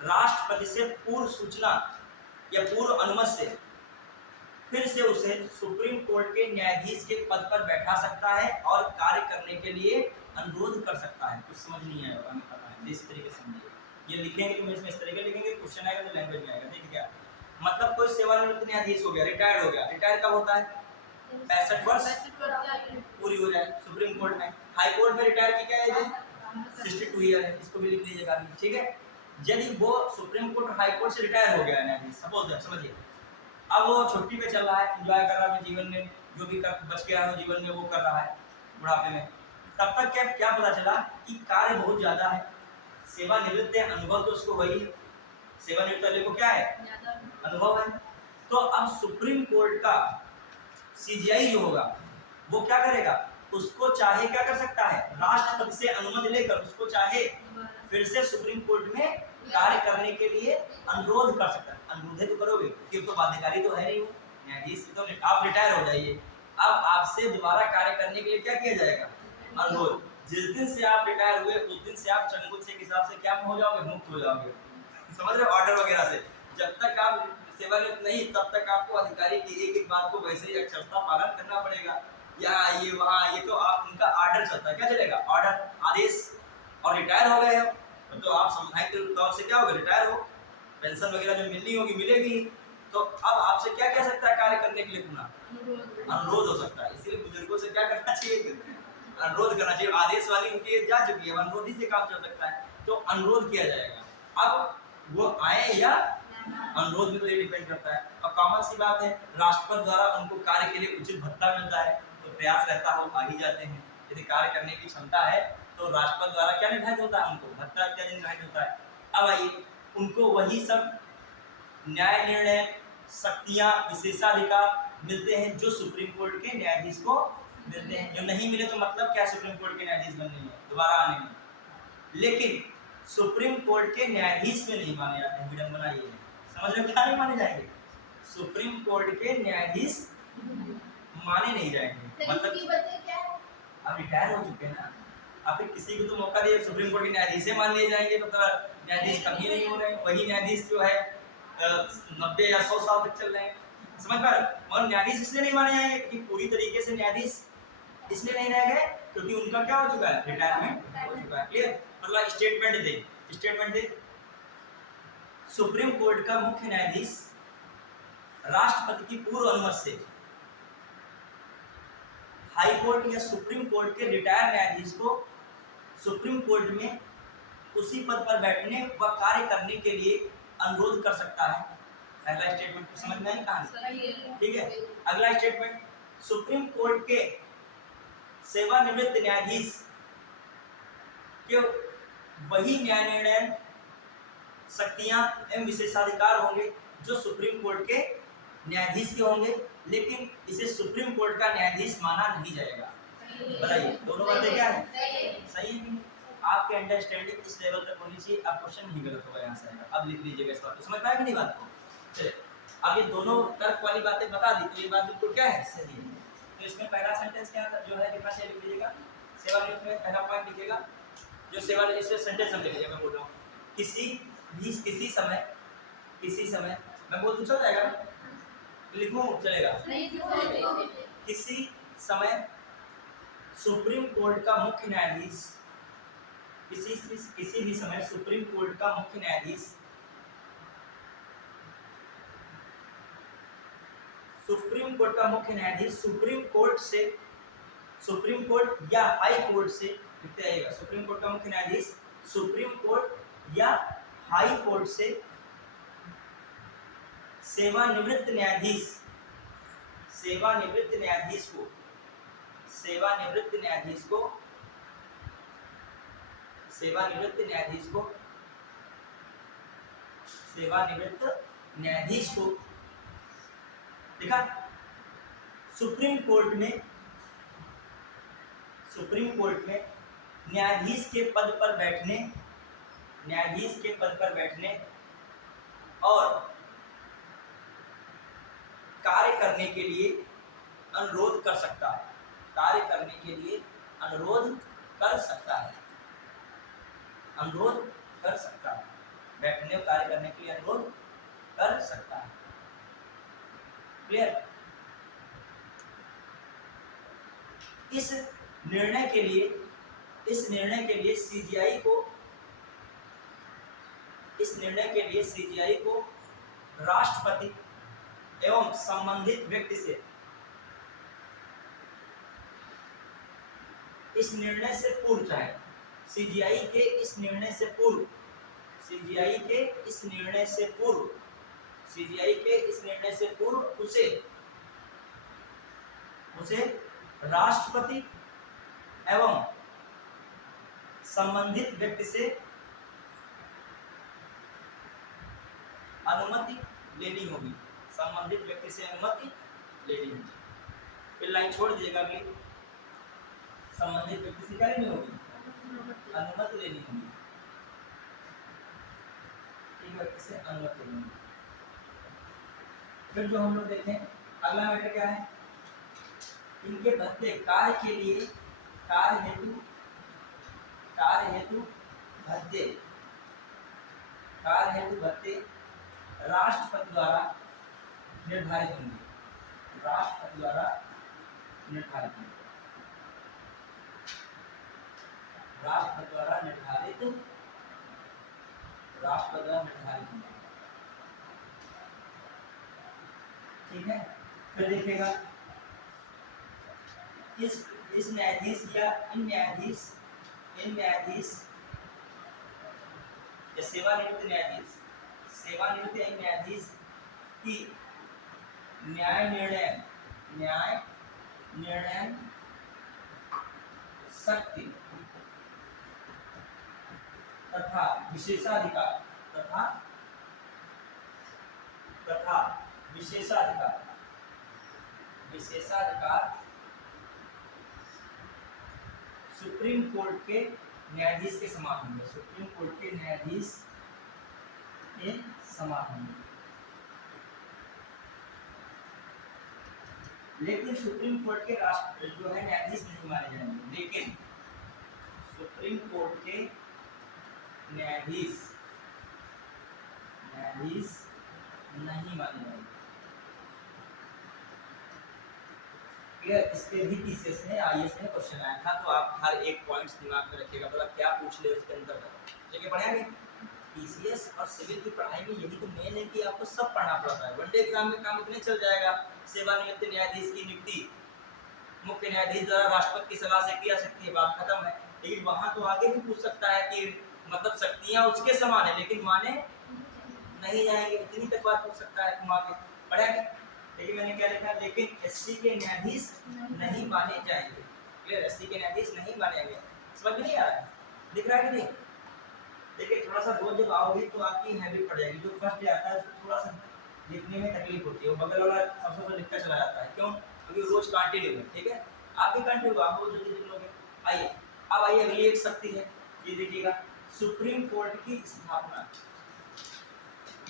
राष्ट्रपति से पूर्व सूचना या पूर्व अनुमति से फिर से उसे सुप्रीम कोर्ट के न्यायाधीश के पद पर बैठा सकता है और कार्य करने के लिए अनुरोध कर सकता है। कुछ समझ नहीं आएगा, हमें पता है, इस तरीके से समझिए। ये लिखेंगे तो इसमें इस तरीके लिखेंगे, क्वेश्चन आएगा तो लैंग्वेज में आएगा। देखिए क्या मतलब, कोई सेवानिवृत्त न्यायाधीश हो गया, रिटायर्ड हो गया। रिटायर कब होता है? 65 वर्ष पूरी हो जाए सुप्रीम कोर्ट में। हाई कोर्ट में रिटायर की क्या एज है? 62 ईयर है, इसको भी लिख लीजिएगा अभी, ठीक है। यदि वो सुप्रीम कोर्ट और हाई कोर्ट से रिटायर हो गया है न्यायाधीश, सपोज दैट, समझिए, अब वो छुट्टी पे चल रहा है, एंजॉय कर रहा है अपने जीवन में, जो भी कर बच गया है जीवन में वो कर रहा है बुढ़ापे में। तब तक क्या क्या पता चला कि कार्य बहुत ज्यादा है, सेवानिवृत्त है, अनुभव तो उसको वही है, सेवानिवृत्त वाले को क्या है? अनुभव है। तो अब सुप्रीम कोर्ट का सीजीआई जो होगा वो क्या करेगा? उसको चाहे क्या कर सकता है? राष्ट्रपति से अनुमति लेकर उसको चाहे फिर से सुप्रीम कोर्ट में कार्य करने के लिए अनुरोध कर सकता है। अनुरोध तो करोगे क्योंकि तो बाध्यकारी तो है नहीं वो न्यायाधीश, तो आप रिटायर हो जाइए, अब आपसे दोबारा कार्य करने के लिए क्या किया जाएगा? अनुरोध। जिस दिन से आप रिटायर हुए उस दिन से आप चंगुल से हिसाब से क्या हो जाओगे? मुक्त हो जाओगे, समझ रहे हो? ऑर्डर वगैरह से जब तक आप सेवानिवृत्त नहीं तब तक आपको अधिकारी की एक एक बात को वैसे ही अक्षरशः पालन करना पड़ेगा। यहाँ ये वहाँ ये, तो आप उनका ऑर्डर चलता है, क्या चलेगा? ऑर्डर, आदेश। और रिटायर हो गए हो तो आप संवैधानिक तौर से क्या होगा? रिटायर हो, पेंशन वगैरह जो मिलनी होगी मिलेगी। तो अब आपसे क्या कह सकता है कार्य करने के लिए? पुनः अनुरोध हो सकता है। इसीलिए बुजुर्गों से क्या करना चाहिए? अनुरोध करना चाहिए। आदेश वाली उनकी एज जा चुकी है, अनुरोध ही से काम चल सकता है, तो अनुरोध किया जाएगा। अब वो आए या अनुरोध में तो ये डिपेंड करता है। और कॉमन सी बात है, राष्ट्रपति द्वारा उनको कार्य के लिए उचित भत्ता मिलता है, तो प्रयास रहता है वो आ ही जाते हैं। यदि कार्य करने की क्षमता है तो राष्ट्रपति द्वारा क्या निर्धारित होता है? उनको भत्ता इत्यादि निर्धारित होता है। अब आइए, उनको वही सब न्याय निर्णय शक्तियां विशेषाधिकार मिलते हैं जो सुप्रीम कोर्ट के न्यायाधीश को मिलते हैं। जो नहीं मिले तो मतलब क्या? सुप्रीम कोर्ट के न्यायाधीश बनने में, दोबारा आने में। लेकिन सुप्रीम कोर्ट के न्यायाधीश में नहीं माने जाते हैं, विडंबना ये है। समझ रहे हो क्या नहीं माने जाएंगे? सुप्रीम कोर्ट के न्यायाधीश माने नहीं जाएंगे, मतलब आप रिटायर हो चुके हैं ना, आप किसी को तो मौका दिए सुप्रीम कोर्ट के न्यायाधीश से मान लिए जाएंगे तो न्यायाधीश कभी नहीं हो रहे हैं, वही न्यायाधीश जो है 90 या 100 साल तक चल रहे हैं, समझ पा रहे? और न्यायाधीश इसलिए नहीं माने जाएंगे कि पूरी तरीके से न्यायाधीश इसलिए नहीं रह गए क्योंकि उनका क्या हो चुका है? रिटायरमेंट हो चुका है। क्लियर? मतलब स्टेटमेंट दे। सुप्रीम कोर्ट का मुख्य न्यायाधीश राष्ट्रपति की पूर्व अनुमति से हाई कोर्ट या सुप्रीम कोर्ट के रिटायर्ड न्यायाधीश को सुप्रीम कोर्ट में उसी पद पर बैठने व कार्य करने के लिए अनुरोध कर सकता है। पहला स्टेटमेंट को समझ में आई कहानी? ठीक है। अगला स्टेटमेंट, सुप्रीम कोर्ट के सेवानिवृत्त न्यायाधीश के वही न्याय निर्णय शक्तियां एवं विशेषाधिकार होंगे जो सुप्रीम कोर्ट के न्यायाधीश के होंगे, लेकिन इसे सुप्रीम कोर्ट का न्यायाधीश माना नहीं जाएगा। बताइए, दोनों बातें क्या है? सही है कि आपके अंडरस्टैंडिंग इस लेवल तक होनी चाहिए। अब क्वेश्चन नहीं गलत होगा यहाँ से। अब लिख लीजिएगा इस बात को, समझ पाया कि नहीं बात को? चलिए, अब ये दोनों तर्क वाली बातें बता दी तो ये बात बिल्कुल क्या है? सही है। तो इसमें पहला सेंटेंस क्या था जो है लिखना चाहिए? लिख लीजिएगा सेवानिवृत्त में पहला पॉइंट लिखिएगा जो सेवानिवृत्त से सेंटेंस हम लिख लीजिए। मैं बोल रहा हूँ किसी समय मैं बोल दूं चल जाएगा? लिखूं चलेगा? किसी समय सुप्रीम कोर्ट का मुख्य न्यायाधीश किसी भी समय सुप्रीम कोर्ट का मुख्य न्यायाधीश सुप्रीम कोर्ट या हाई कोर्ट से लिखते आइएगा। सुप्रीम कोर्ट का मुख्य न्यायाधीश सुप्रीम कोर्ट या हाई कोर्ट से सेवानिवृत्त न्यायाधीश को देखा सुप्रीम कोर्ट में न्यायाधीश के पद पर बैठने और कार्य करने के लिए अनुरोध कर सकता है। बैठने और कार्य करने के लिए अनुरोध कर सकता है। क्लियर? इस निर्णय के लिए सीजीआई को राष्ट्रपति एवं संबंधित व्यक्ति से इस निर्णय से पूर्व चाहे सीजीआई के इस निर्णय से पूर्व सीजीआई के इस निर्णय से पूर्व सीजीआई के इस निर्णय से पूर्व उसे राष्ट्रपति एवं संबंधित व्यक्ति से अनुमति लेनी होगी। संबंधित व्यक्ति से अनुमति लेनी होगी। फिर लाइन छोड़ दीजिएगा अगली। संबंधित व्यक्ति से क्या लेनी होगी? अनुमति लेनी होगी। एक व्यक्ति से अनुमति लेनी होगी। फिर जो हम लोग देखें अगला मैटर क्या है, इनके भत्ते कार्य के लिए कार्य हेतु भत्ते राष्ट्रपति द्वारा निर्धारित होंगे। राष्ट्रपति द्वारा निर्धारित होंगे। राष्ट्रपति द्वारा निर्धारित होंगे। ठीक है। फिर देखिएगा इस न्यायाधीश या इन न्यायाधीश या सेवानिवृत्त न्यायाधीश की न्याय निर्णय शक्ति तथा विशेषाधिकार सुप्रीम कोर्ट के न्यायाधीश के समान होंगे। सुप्रीम कोर्ट के न्यायाधीश के समान होंगे। लेकिन सुप्रीम कोर्ट के जो है न्यायाधीश नहीं माने जाएंगे। लेकिन सुप्रीम कोर्ट के न्यायाधीश नहीं माने जाएंगे। इसके भी पीसीएस में आईएएस में क्वेश्चन आया था, तो आप हर एक पॉइंट्स दिमाग में रखिएगा, मतलब क्या पूछ ले उसके अंदर। देखिए पढ़ेंगे पीसीएस और सिविल की पढ़ाई में यही तो मेन है कि आपको सब पढ़ना पड़ता है। वनडे एग्जाम में काम इतने चल जाएगा। सेवानिवृत्त न्यायाधीश की नियुक्ति मुख्य न्यायाधीश द्वारा राष्ट्रपति की सलाह से किया सकती है, बात खत्म है। लेकिन वहां तो आगे भी पूछ सकता है कि मतलब शक्तियां उसके समान है लेकिन माने नहीं जाएंगे, इतनी तक बात पूछ सकता है। तुम आगे पढ़ेंगे। लेकिन मैंने क्या लिखा, लेकिन एससी के न्यायाधीश नहीं माने जाएंगे। क्लियर? एससी के न्यायाधीश नहीं माने जाएंगे। समझ में नहीं आ रहा है? दिख रहा है कि नहीं? देखिए थोड़ा सा रोज जब आओगे तो आपकी हैबिट पड़ जाएगी। जो फर्स्ट डे आता है उसको थोड़ा सा लिखने में तकलीफ होती है, वो बगल वाला सबसे पहले लिखता चला जाता है। क्यों? क्योंकि रोज कंटिन्यू है। ठीक है, आप भी कंटिन्यू आप रोज जल्दी लिख लोगे। आइए अब आइए अगली एक शक्ति है, ये देखिएगा सुप्रीम कोर्ट की स्थापना।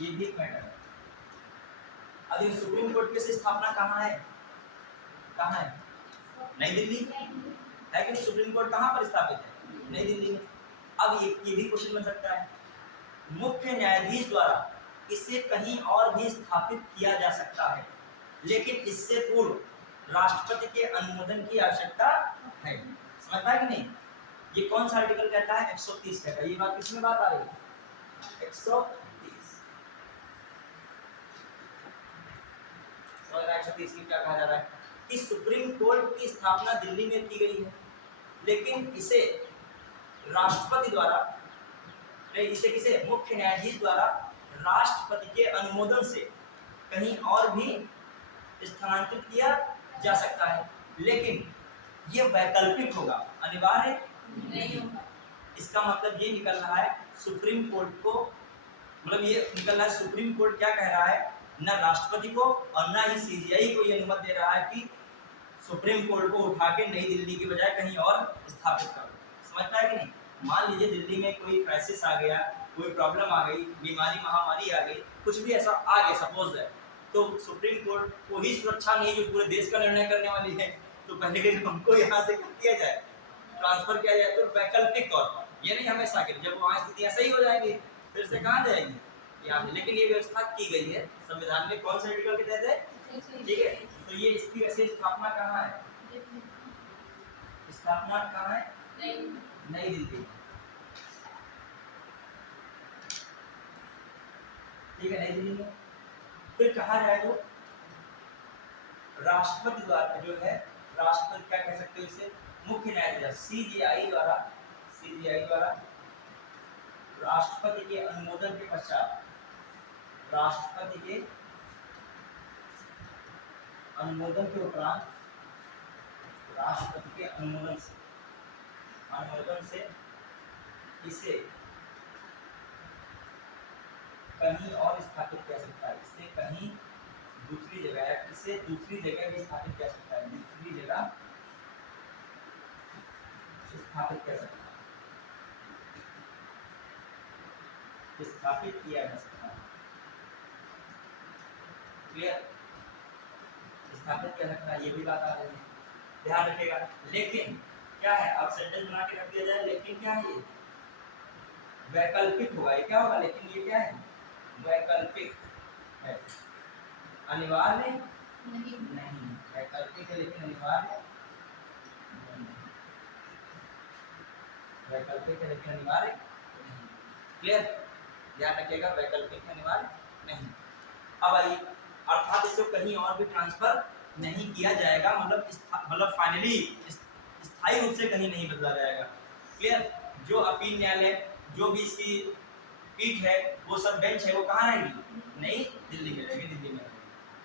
ये भी एक मैटर है। अभी सुप्रीम कोर्ट की स्थापना कहाँ है? कहाँ है? नई दिल्ली है कि सुप्रीम कोर्ट कहाँ पर स्थापित है? नई दिल्ली में। अब ये भी क्वेश्चन बन सकता है, मुख्य न्यायाधीश द्वारा इसे कहीं और भी स्थापित किया जा सकता है, लेकिन इससे पूर्व राष्ट्रपति के अनुमोदन की आवश्यकता है। समझता है कि नहीं? ये कौन सा आर्टिकल कहता है? 130 कहता है। ये बात किसमें बात आ रही है? 130। 130 में क्या कहा जा रहा है कि सुप्रीम कोर्ट की स्थापना दिल्ली में की गई है, लेकिन इसे राष्ट्रपति द्वारा इसे किसे मुख्य न्यायाधीश द्वारा राष्ट्रपति के अनुमोदन से कहीं और भी स्थानांतरित किया जा सकता है, लेकिन ये वैकल्पिक होगा, अनिवार्य नहीं होगा। इसका मतलब ये निकल रहा है सुप्रीम कोर्ट को, मतलब ये निकल रहा है सुप्रीम कोर्ट क्या कह रहा है, न राष्ट्रपति को और न ही सीजीआई को ये अनुमति दे रहा है कि सुप्रीम कोर्ट को उठा के नई दिल्ली की बजाय कहीं और स्थापित करो। समझता है कि नहीं? मान लीजिए दिल्ली में कोई क्राइसिस आ गया, कोई प्रॉब्लम आ गई, बीमारी महामारी आ गई, कुछ भी ऐसा आ गया सपोज है, तो सुप्रीम कोर्ट को ही सुरक्षा नहीं जो पूरे देश का निर्णय करने वाली है, तो पहले हमको यहाँ से किया जाए, ट्रांसफर किया जाए। तो वैकल्पिक तौर पर ये नहीं हमेशा के, जब वहाँ स्थितियाँ सही हो जाएंगी फिर से कहाँ जाएंगे यहाँ। लेकिन ये व्यवस्था की गई है संविधान में, कौन से आर्टिकल के तहत है? ठीक है, तो ये इसकी वैसे स्थापना कहाँ है? स्थापना कहाँ है? नई दिल्ली। ठीक है, नई दिल्ली में। फिर कहा जाए तो राष्ट्रपति द्वारा जो है, राष्ट्रपति क्या कह सकते हो इसे, मुख्य न्यायाधीश सीजीआई द्वारा राष्ट्रपति के अनुमोदन के पश्चात, राष्ट्रपति के अनुमोदन के उपरांत, राष्ट्रपति के अनुमोदन से इसे कहीं और स्थापित किया सकता है, इसे कहीं दूसरी जगह, इसे दूसरी जगह भी स्थापित किया सकता है, दूसरी जगह स्थापित कर सकता है, स्थापित किया जा सकता है। क्लियर? स्थापित किया सकता है, ये भी बात आ रही है, ध्यान रखिएगा। लेकिन क्या है, अब सेंटेंस बना के रख दिया जाए, लेकिन क्या है, ये वैकल्पिक होगा। ये क्या होगा, लेकिन ये क्या है, वैकल्पिक है, अनिवार्य नहीं। वैकल्पिक है लेकिन अनिवार्य नहीं। वैकल्पिक है लेकिन अनिवार्य नहीं। क्लियर? ध्यान रखिएगा, वैकल्पिक है, अनिवार्य नहीं। अब आइए, अर्थात इसे कहीं और भी ट्रांसफर नहीं किया जाएगा, मतलब फाइनली स्थायी रूप से कहीं नहीं बदला जाएगा। क्लियर? जो अपील न्यायालय, जो भी इसकी पीठ है, वो सब बेंच है, वो कहाँ रहेगी, नई दिल्ली में रहेगी, दिल्ली में।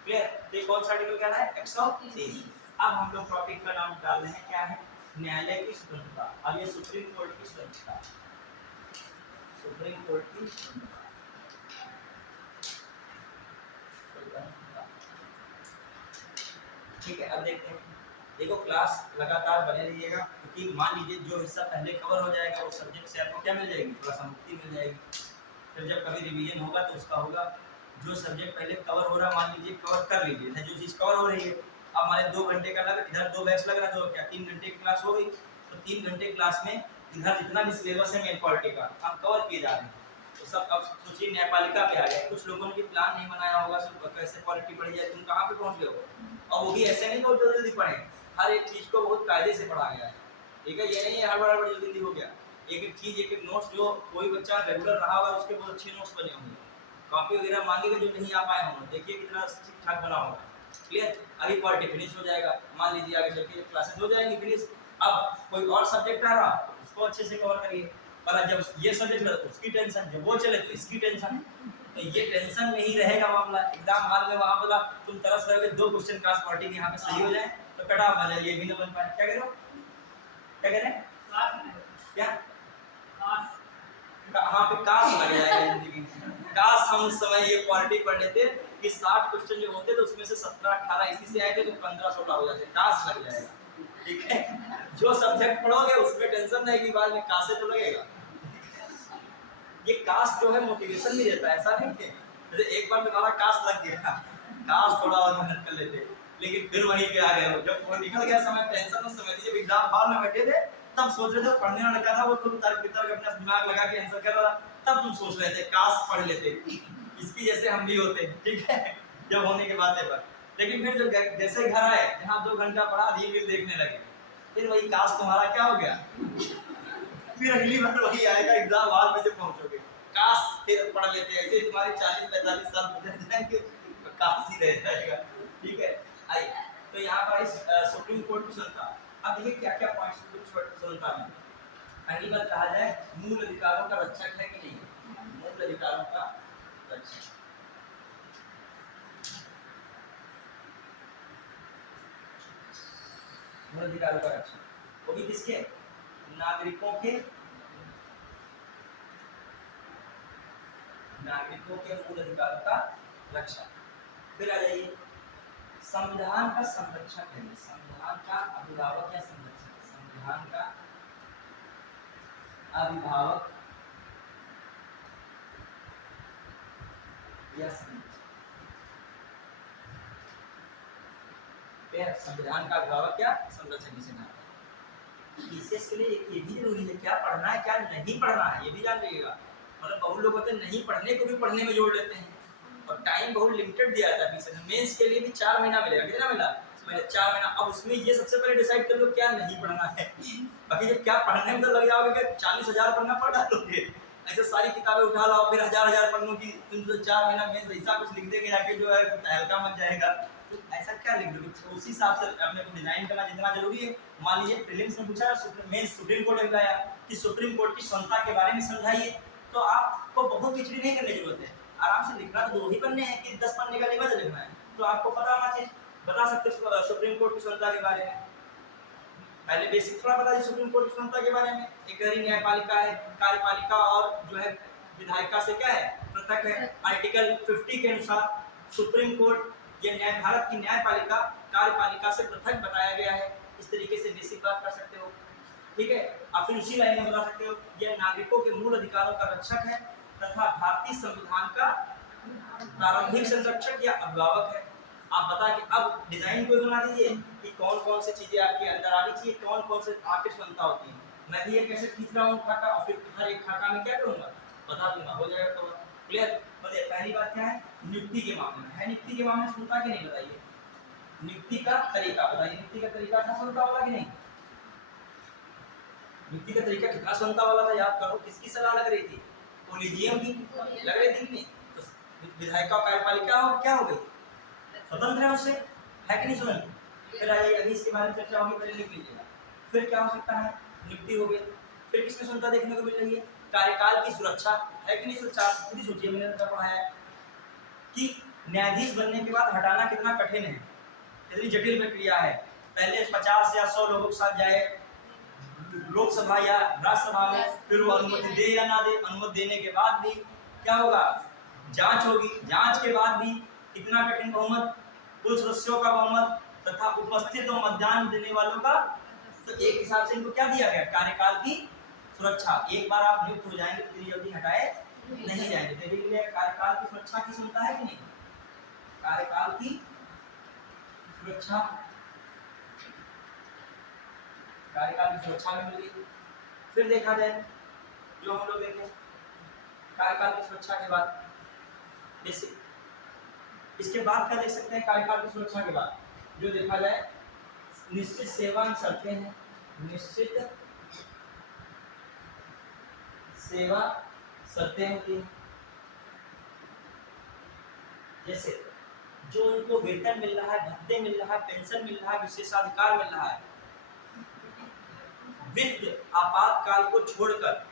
क्लियर? तो ये कौन सा आर्टिकल कह रहा है, 123। अब हम लोग टॉपिक का नाम डाल रहे हैं, क्या है, न्यायालय की स्वतंत्रता। अब ये सुप्रीम कोर्ट की स्वतंत्रता, सुप्रीम कोर्ट की स्वतंत्रता। ठीक है, अब देखते हैं। देखो, क्लास लगातार बने रहिएगा, क्योंकि मान लीजिए जो हिस्सा पहले कवर हो जाएगा, उस सब्जेक्ट से आपको क्या मिल जाएगी, थोड़ा सा मुक्ति मिल जाएगी। फिर जब कभी रिवीजन होगा तो उसका होगा। जो सब्जेक्ट पहले कवर हो रहा है, मान लीजिए कवर कर लीजिए, जो चीज़ कवर हो रही है, अब हमारे 2 घंटे का लगा, इधर 2 बैच लग रहा है, तो क्या 3 घंटे की क्लास हो गई। तो 3 घंटे क्लास में इधर जितना भी सिलेबस है मेन पॉलिटी का, हम कवर किए जा रहे हैं। तो सब अब सोचिए न्यायपालिका पे आ गए। कुछ लोगों ने भी प्लान नहीं बनाया होगा, सब कैसे पॉलिटी पढ़ी जाए, तुम कहाँ पे पहुँच गए हो। और वो भी ऐसे नहीं बहुत जल्दी जल्दी पढ़े, हर एक चीज़ को बहुत कायदे से पढ़ा गया है। ठीक है, ये नहीं है हड़बड़ जल्दी हो गया। एक एक चीज़, एक एक नोट्स, जो कोई बच्चा रेगुलर रहा होगा उसके बहुत अच्छे नोट्स बने होंगे। कॉपी वगैरह मांगेगा जो नहीं आ पाए होंगे, देखिए कितना ठीक ठाक बना होगा। क्लियर? अभी पॉलिटी फिनिश हो जाएगा, मान लीजिए आगे चल के क्लासेस हो जाएंगी फिनिश। अब कोई और सब्जेक्ट आ रहा तो उसको अच्छे से कवर करिए, पर जब ये सब्जेक्ट है उसकी टेंशन, जब वो चले तो इसकी टेंशन। तो ये टेंशन में ही रहेगा मामला। एग्जाम मान में वहाँ बोला तुम तरस रहोगे, 2 क्वेश्चन क्रॉस पॉलिटी के यहाँ पे सही हो जाए तो कटा बन जाए, ये भी ना बन पाए। क्या कह रहे हो, क्या कह रहे हैं, क्या कहाँ पे काश लग जाएगा जिंदगी में। काश हम उस समय ये पॉलिटी पढ़ लेते कि 60 क्वेश्चन जो होते तो उसमें से 17-18 इसी से आए थे, तो 15-16 हो जाते। काश लग जाएगा। ठीक है, जो सब्जेक्ट पढ़ोगे उसमें टेंशन रहेगी, बाद में काश से तो लगेगा। ये काश जो है मोटिवेशन भी देता है, ऐसा नहीं है जैसे एक बार तुम्हारा काश लग गया, काश थोड़ा और मेहनत कर लेते, लेकिन फिर वहीं पे आ गए हो। जब वो निकल गया समय, टेंशन उस समय जब एग्जाम हॉल में बैठे थे तब सोच रहे थे, पढ़ने वाला लड़का था वो तुम तर्क वितर्क अपना दिमाग लगा के आंसर कर रहा था, तब तुम सोच रहे थे काश पढ़ लेते, इसकी जैसे हम भी होते। ठीक है, जब होने के बाद पर। लेकिन फिर जब जैसे घर आए, जहाँ 2 घंटा पढ़ा, रील देखने लगे, फिर वही काश तुम्हारा क्या हो गया। फिर अगली बार वही आएगा एग्जाम हॉल में जब पहुंचोगे, काश फिर पढ़ लेते। ऐसे तुम्हारे 40-45 साल गुजर जाएंगे तो काश ही रह जाएगा। ठीक है, आइए तो यहाँ पर इस सुप्रीम कोर्ट की स्वतंत्रता। अब देखिए क्या क्या पॉइंट्स स्वतंत्रता में। पहली बात कहा जाए, मूल अधिकारों का रक्षक है कि नहीं, मूल अधिकारों का रक्षक। मूल अधिकारों का रक्षक वो भी किसके, नागरिकों के, नागरिकों के मूल अधिकारों का रक्षा। फिर आ जाइए, संविधान का संरक्षक है, संविधान का अभिभावक या संरक्षक, संविधान का अभिभावक या संरक्षक। संविधान का अभिभावक या संरक्षक जिसे कहा जाता है। विशेष के लिए ये भी जरूरी है, क्या पढ़ना है क्या नहीं पढ़ना है ये भी जान लीजिएगा। मतलब बहुत लोग होते हैं नहीं पढ़ने को भी पढ़ने में जोड़ लेते हैं, और टाइम बहुत लिमिटेड दिया जाता है। मेंस के लिए भी 4 महीना मिलेगा, कितना मिला, मैंने 4 महीना। अब उसमें ये सबसे पहले डिसाइड कर लो क्या नहीं पढ़ना है, बाकी जब क्या पढ़ने में तो लग जाओगे, 40,000 पढ़ना पड़ डालोगे, ऐसे सारी किताबें उठा लाओ, फिर हजार हजार पन्नों की तुम जो 4 महीना में ऐसा कुछ लिख देंगे जाके जो है हल्का मच जाएगा। तो ऐसा क्या लिख दोगे? तो उसी हिसाब से अपने को डिजाइन करना जितना जरूरी है। मान लीजिए प्रीलिम्स में पूछा, मेंस सुप्रीम कोर्ट में आया कि सुप्रीम कोर्ट की क्षमता के बारे में समझाइए, तो आपको बहुत खिचड़ी नहीं करने की जरूरत है, आराम से लिखना तो 2 ही पन्ने हैं कि 10 पन्ने का निबंध लिखना है, तो आपको पता होना चाहिए, बता सकते हो सुप्रीम कोर्ट की क्षमता के बारे में। पहले बेसिक थोड़ा बता दी सुप्रीम कोर्ट की क्षमता के बारे में। एक गहरी न्यायपालिका है, कार्यपालिका और जो है विधायिका से क्या है, पृथक है। आर्टिकल 50 के अनुसार सुप्रीम कोर्ट या न्याय भारत की न्यायपालिका कार्यपालिका से पृथक बताया गया है। इस तरीके से बेसिक बात कर सकते हो, ठीक है। आप फिर उसी लाइन में बता सकते हो यह नागरिकों के मूल अधिकारों का रक्षक है तथा भारतीय संविधान का प्रारंभिक संरक्षक या अभिभावक है। आप बता कि अब डिजाइन कोई बना दीजिए कि कौन कौन सी चीजें आपके अंदर आनी चाहिए, कौन कौन से आपकी क्षमता होती है। मैं भी ये कैसे खींच रहा हूँ खाका, और फिर हर एक खाका में क्या करूंगा बता दूंगा, हो जाएगा तो क्लियर। बताइए पहली बात क्या है, नियुक्ति के मामले में है, नियुक्ति के मामले में सुनता कि नहीं बताइए, नियुक्ति का तरीका बताइए, नियुक्ति का तरीका था सुनता वाला कि नहीं, नियुक्ति का तरीका कितना सुनता वाला था याद करो। किसकी सलाह लग रही थी, कोलिजियम की लग रही थी कि नहीं। तो विधायिका और कार्यपालिका क्या हो गई, स्वतंत्र है उससे, है कि नहीं स्वतंत्र। फिर आइए अभी इसके बारे में चर्चा होगी, पहले लिख लीजिएगा। फिर क्या हो सकता है, नियुक्ति हो गई। फिर किसमें क्षमता देखने को मिल रही है, कार्यकाल की सुरक्षा, है कि नहीं सुरक्षा। खुद ही सोचिए, मैंने पढ़ाया है कि न्यायाधीश बनने के बाद हटाना कितना कठिन है, कितनी जटिल प्रक्रिया है। पहले 50 या 100 लोगों के साथ जाए लोकसभा या राज्यसभा में, फिर वो अनुमति दे या ना दे, अनुमति देने के बाद भी क्या होगा, जांच होगी, जांच के बाद भी कितना कठिन बहुमत, कुल सदस्यों का बहुमत तथा उपस्थित और मतदान देने वालों का। तो एक हिसाब से इनको क्या दिया गया, कार्यकाल की सुरक्षा। एक बार आप नियुक्त हो जाएंगे तो इतनी जल्दी हटाए नहीं जाएंगे। देखिए कार्यकाल की सुरक्षा की सुनता है कि नहीं, कार्यकाल की सुरक्षा, कार्यकाल की सुरक्षा में मिल गई। फिर देखा जाए जो हम लोग देखें कार्यकाल की सुरक्षा के बाद बेसिक, इसके बाद क्या देख सकते हैं, कार्यकाल की सुरक्षा के बाद जो देखा जाए निश्चित सेवा शर्तें हैं, निश्चित सेवा शर्तें होती हैं। जैसे जो उनको वेतन मिल रहा है, भत्ते मिल रहा है, पेंशन मिल रहा है, विशेषाधिकार मिल रहा है, वित्त आपातकाल को छोड़कर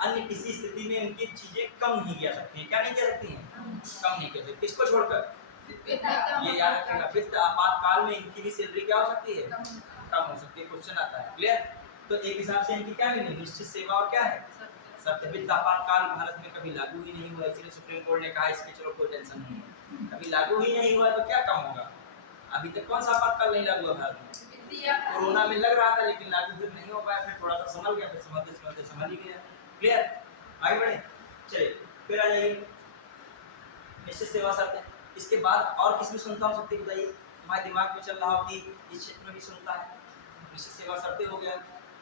अन्य किसी स्थिति में उनकी चीजें कम नहीं किया सकती हैं। क्या नहीं किया सकती हैं, कम नहीं कर सकती। किसको छोड़कर, ये याद रखिएगा, वित्त आपातकाल में इनकी भी सैलरी क्या हो सकती है, कम हो सकती है। क्वेश्चन आता है, क्लियर। तो एक हिसाब से इनकी क्या मिली, निश्चित सेवा और क्या है सत्य। वित्त आपातकाल भारत में कभी लागू ही नहीं हुआ, इसलिए सुप्रीम कोर्ट ने कहा इसकी चलो कोई टेंशन नहीं है, कभी लागू ही नहीं हुआ तो क्या कम होगा। अभी तक कौन सा आपातकाल नहीं लागू हुआ भारत में, कोरोना में लग रहा था लेकिन लागू फिर नहीं हो पाया, फिर थोड़ा सा संभल गया, फिर संभलते संभलते संभल ही गया। क्लियर, आगे बढ़े। चलिए फिर आ जाइए निश्चित सेवा शर्तें। इसके बाद और किसमें सुनता हो सकती है बताइए, हमारे दिमाग में चल रहा हो कि इस क्षेत्र में भी सुनता है। निश्चित सेवा शर्तें हो गया,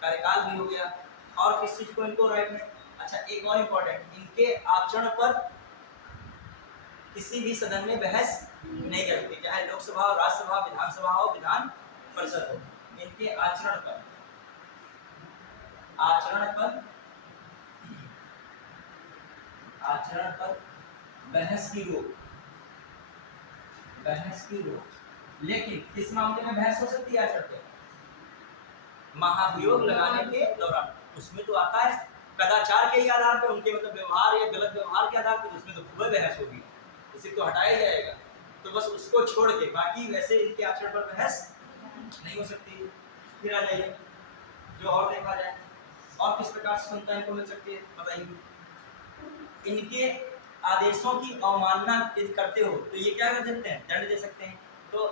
कार्यकाल भी हो गया, और किस चीज को इनको राइट में। अच्छा एक और इम्पोर्टेंट, इनके आचरण पर किसी भी सदन में बहस नहीं करती, चाहे लोकसभा हो, राज्यसभा, विधानसभा हो, विधान परिषद हो। इनके आचरण पर बहस की रोक, लेकिन किस मामले में बहस हो सकती है आचरण पे, महाभियोग लगाने के दौरान। उसमें तो आता है कदाचार के ही आधार पर, उनके मतलब व्यवहार या गलत व्यवहार के आधार पर, उसमें तो खूब बहस होगी, उसी को हटाया जाएगा। तो बस उसको छोड़ के बाकी वैसे इनके आचरण पर बहस नहीं हो सकती। फिर आ जाइए जो और देखा जाए, और किस प्रकार से क्षमता इनको मिल सकती है बताइए। इनके आदेशों की अवमानना यदि करते हो तो ये क्या कर सकते हैं, दंड दे सकते हैं। तो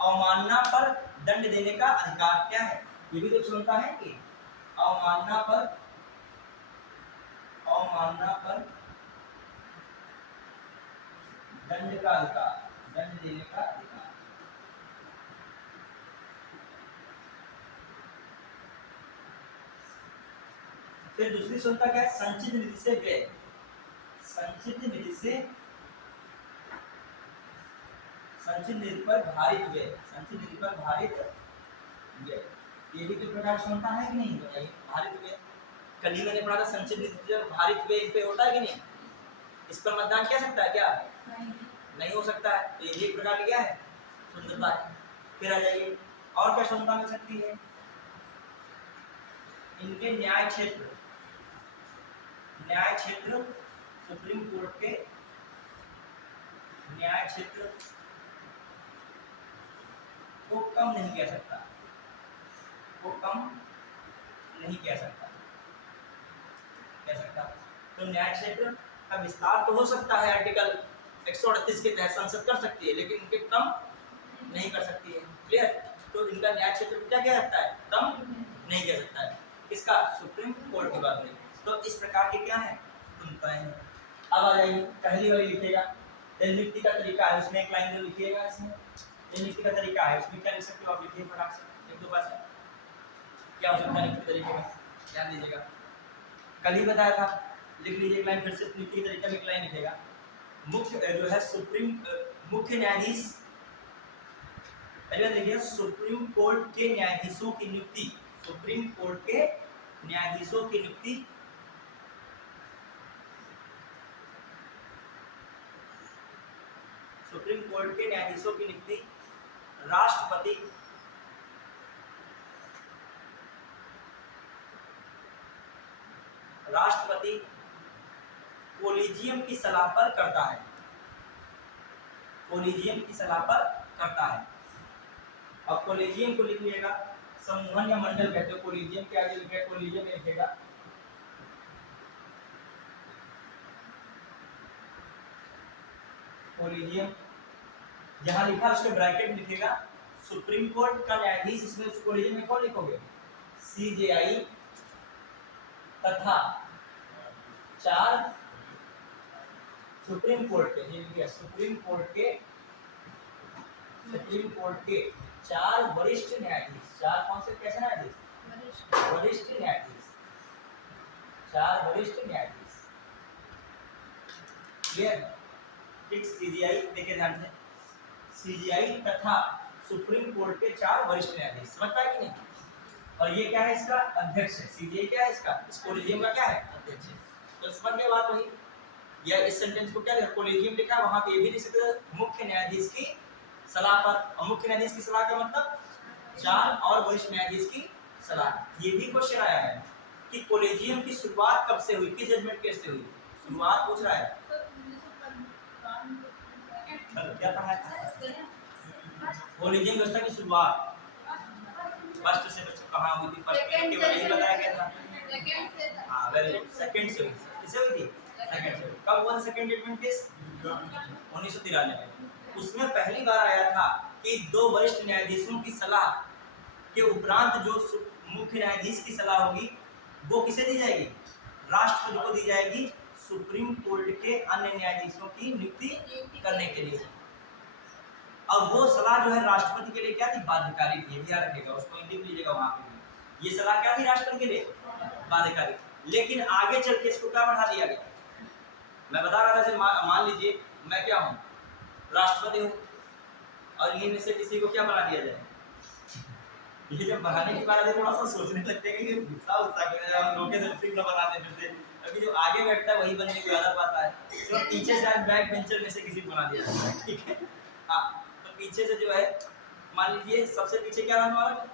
अवमानना पर दंड देने का अधिकार क्या है, ये भी तो क्षमता है कि अवमानना पर दंड का अधिकार, दंड देने का अधिकार। फिर दूसरी क्षमता क्या है, संचित निधि से व्यय, संचित निधि पर भारित व्यय, ये भी तो प्रकार क्षमता है कि नहीं बताइए, भारित व्यय। कल ही मैंने पढ़ा था संसद नीति भारित वे इन पे होता है कि नहीं, इस पर मतदान किया सकता है क्या? नहीं हो सकता है। तो ये भी एक प्रकार की क्या है? स्वतंत्रता है। फिर आ जाइए और क्या क्षमता मिल सकती है? इनके न्याय क्षेत्र सुप्रीम कोर्ट के न्याय क्षेत्र को कम नहीं कह सकता, कह सकता। तो न्याय क्षेत्र का विस्तार तो हो सकता है, आर्टिकल 138 के तहत संसद कर सकती है, लेकिन इनके कम नहीं कर सकती है। क्लियर? तो इनका न्याय क्षेत्र क्या कह सकता है? कम नहीं कह सकता है। किसका? सुप्रीम कोर्ट की बात में। तो इस प्रकार के क्या है? स्वतंत्रताएं हैं। अब आ जाइए, पहली वाली लिखेगा जल नियुक्ति का तरीका है, उसमें एक लाइन जो लिखिएगा, इसमें जल नियुक्ति का तरीका है, उसमें क्या लिख सकते हो आप? लिखिए फटाक से एक दो बात क्या हो सकता है नियुक्ति तरीके में, ध्यान दीजिएगा। कल ही बताया था, लिख लीजिए एक लाइन फिर से नियुक्ति के तरीके में एक लाइन लिखेगा। मुख्य जो है मुख्य न्यायाधीश, पहले लिखिए सुप्रीम कोर्ट के न्यायाधीशों की नियुक्ति, सुप्रीम कोर्ट के न्यायाधीशों की नियुक्ति सुप्रीम कोर्ट के न्यायाधीशों की नियुक्ति राष्ट्रपति कोलिजियम की सलाह पर करता है, कोलिजियम की सलाह पर करता है। अब कोलिजियम को लिखिएगा, समूहन या मंडल कहते हो। कोलिजियम के आगे लिखेगा, कोलिजियम लिखेगा कोलिजियम, जहां लिखा उसके ब्रैकेट में लिखेगा सुप्रीम कोर्ट का न्यायाधीश, इसमें उस कोलिजियम में कौन लिखोगे? सीजेआई तथा 4 सुप्रीम कोर्ट के, सुप्रीम कोर्ट के 4 वरिष्ठ न्यायाधीश। 4 कौन से कैसे न्यायाधीश? वरिष्ठ न्यायाधीश, 4 वरिष्ठ न्यायाधीश। क्लियर? ठीक, सीजीआई देखिए ध्यान से, सीजीआई तथा सुप्रीम कोर्ट के 4 वरिष्ठ न्यायाधीश। समझ पाए कि नहीं? और ये क्या है? इसका अध्यक्ष है। सीजीआई क्या है? इसका, इस कोलिजियम का क्या है? अध्यक्ष है। तो समझ गए बात वही। या इस सेंटेंस को क्या कोलिजियम लिखा, वहां पे ये भी लिख सकते हैं मुख्य न्यायाधीश की सलाह पर। और मुख्य न्यायाधीश की सलाह का मतलब 4 और वरिष्ठ न्यायाधीश की सलाह। ये भी क्वेश्चन आया है कि कोलिजियम की शुरुआत कब से हुई, किस जजमेंट केस से हुई? शुरुआत पूछ रहा है। क्या कहा है? कोलिजियम व्यवस्था की शुरुआत फर्स्ट से कहाँ हुई थी? फर्स्ट के बारे में बताया गया था। हाँ वेरी गुड, सेकंड से हुई। किससे हुई थी? सेकंड से। कब हुआ सेकंड जजमेंट केस? 1993 में। उसमें पहली बार आया था कि 2 वरिष्ठ न्यायाधीशों की सलाह के उपरांत जो मुख्य न्यायाधीश की सलाह होगी वो किसे दी जाएगी? राष्ट्रपति को दी जाएगी, सुप्रीम कोर्ट के अन्य न्यायाधीशों की नियुक्ति करने के लिए। और वो सलाह जो है राष्ट्रपति के लिए क्या थी? बाध्यकारी थी। ध्यान रखिएगा, उसको लिख लीजिएगा वहां पे। ये सलाह क्या थी राष्ट्रपति के लिए? बाध्यकारी। लेकिन आगे चल के इसको क्या बढ़ा दिया गया? मैं बता रहा था, मान लीजिए मैं क्या हूँ? राष्ट्रपति हूँ, और इन्हीं में से किसी को क्या बना दिया जाए? ये जब बनाने की बात है थोड़ा सा सोचने लगते हैं कि गुस्सा रोके तो बनाते फिरते, अभी जो आगे बैठता है वही बनने की आदत आता है। तो पीछे से बैक बेंचर में से किसी को बना दिया जाता है, ठीक है? हाँ, तो पीछे से जो है, मान लीजिए सबसे पीछे क्या नाम हमारा?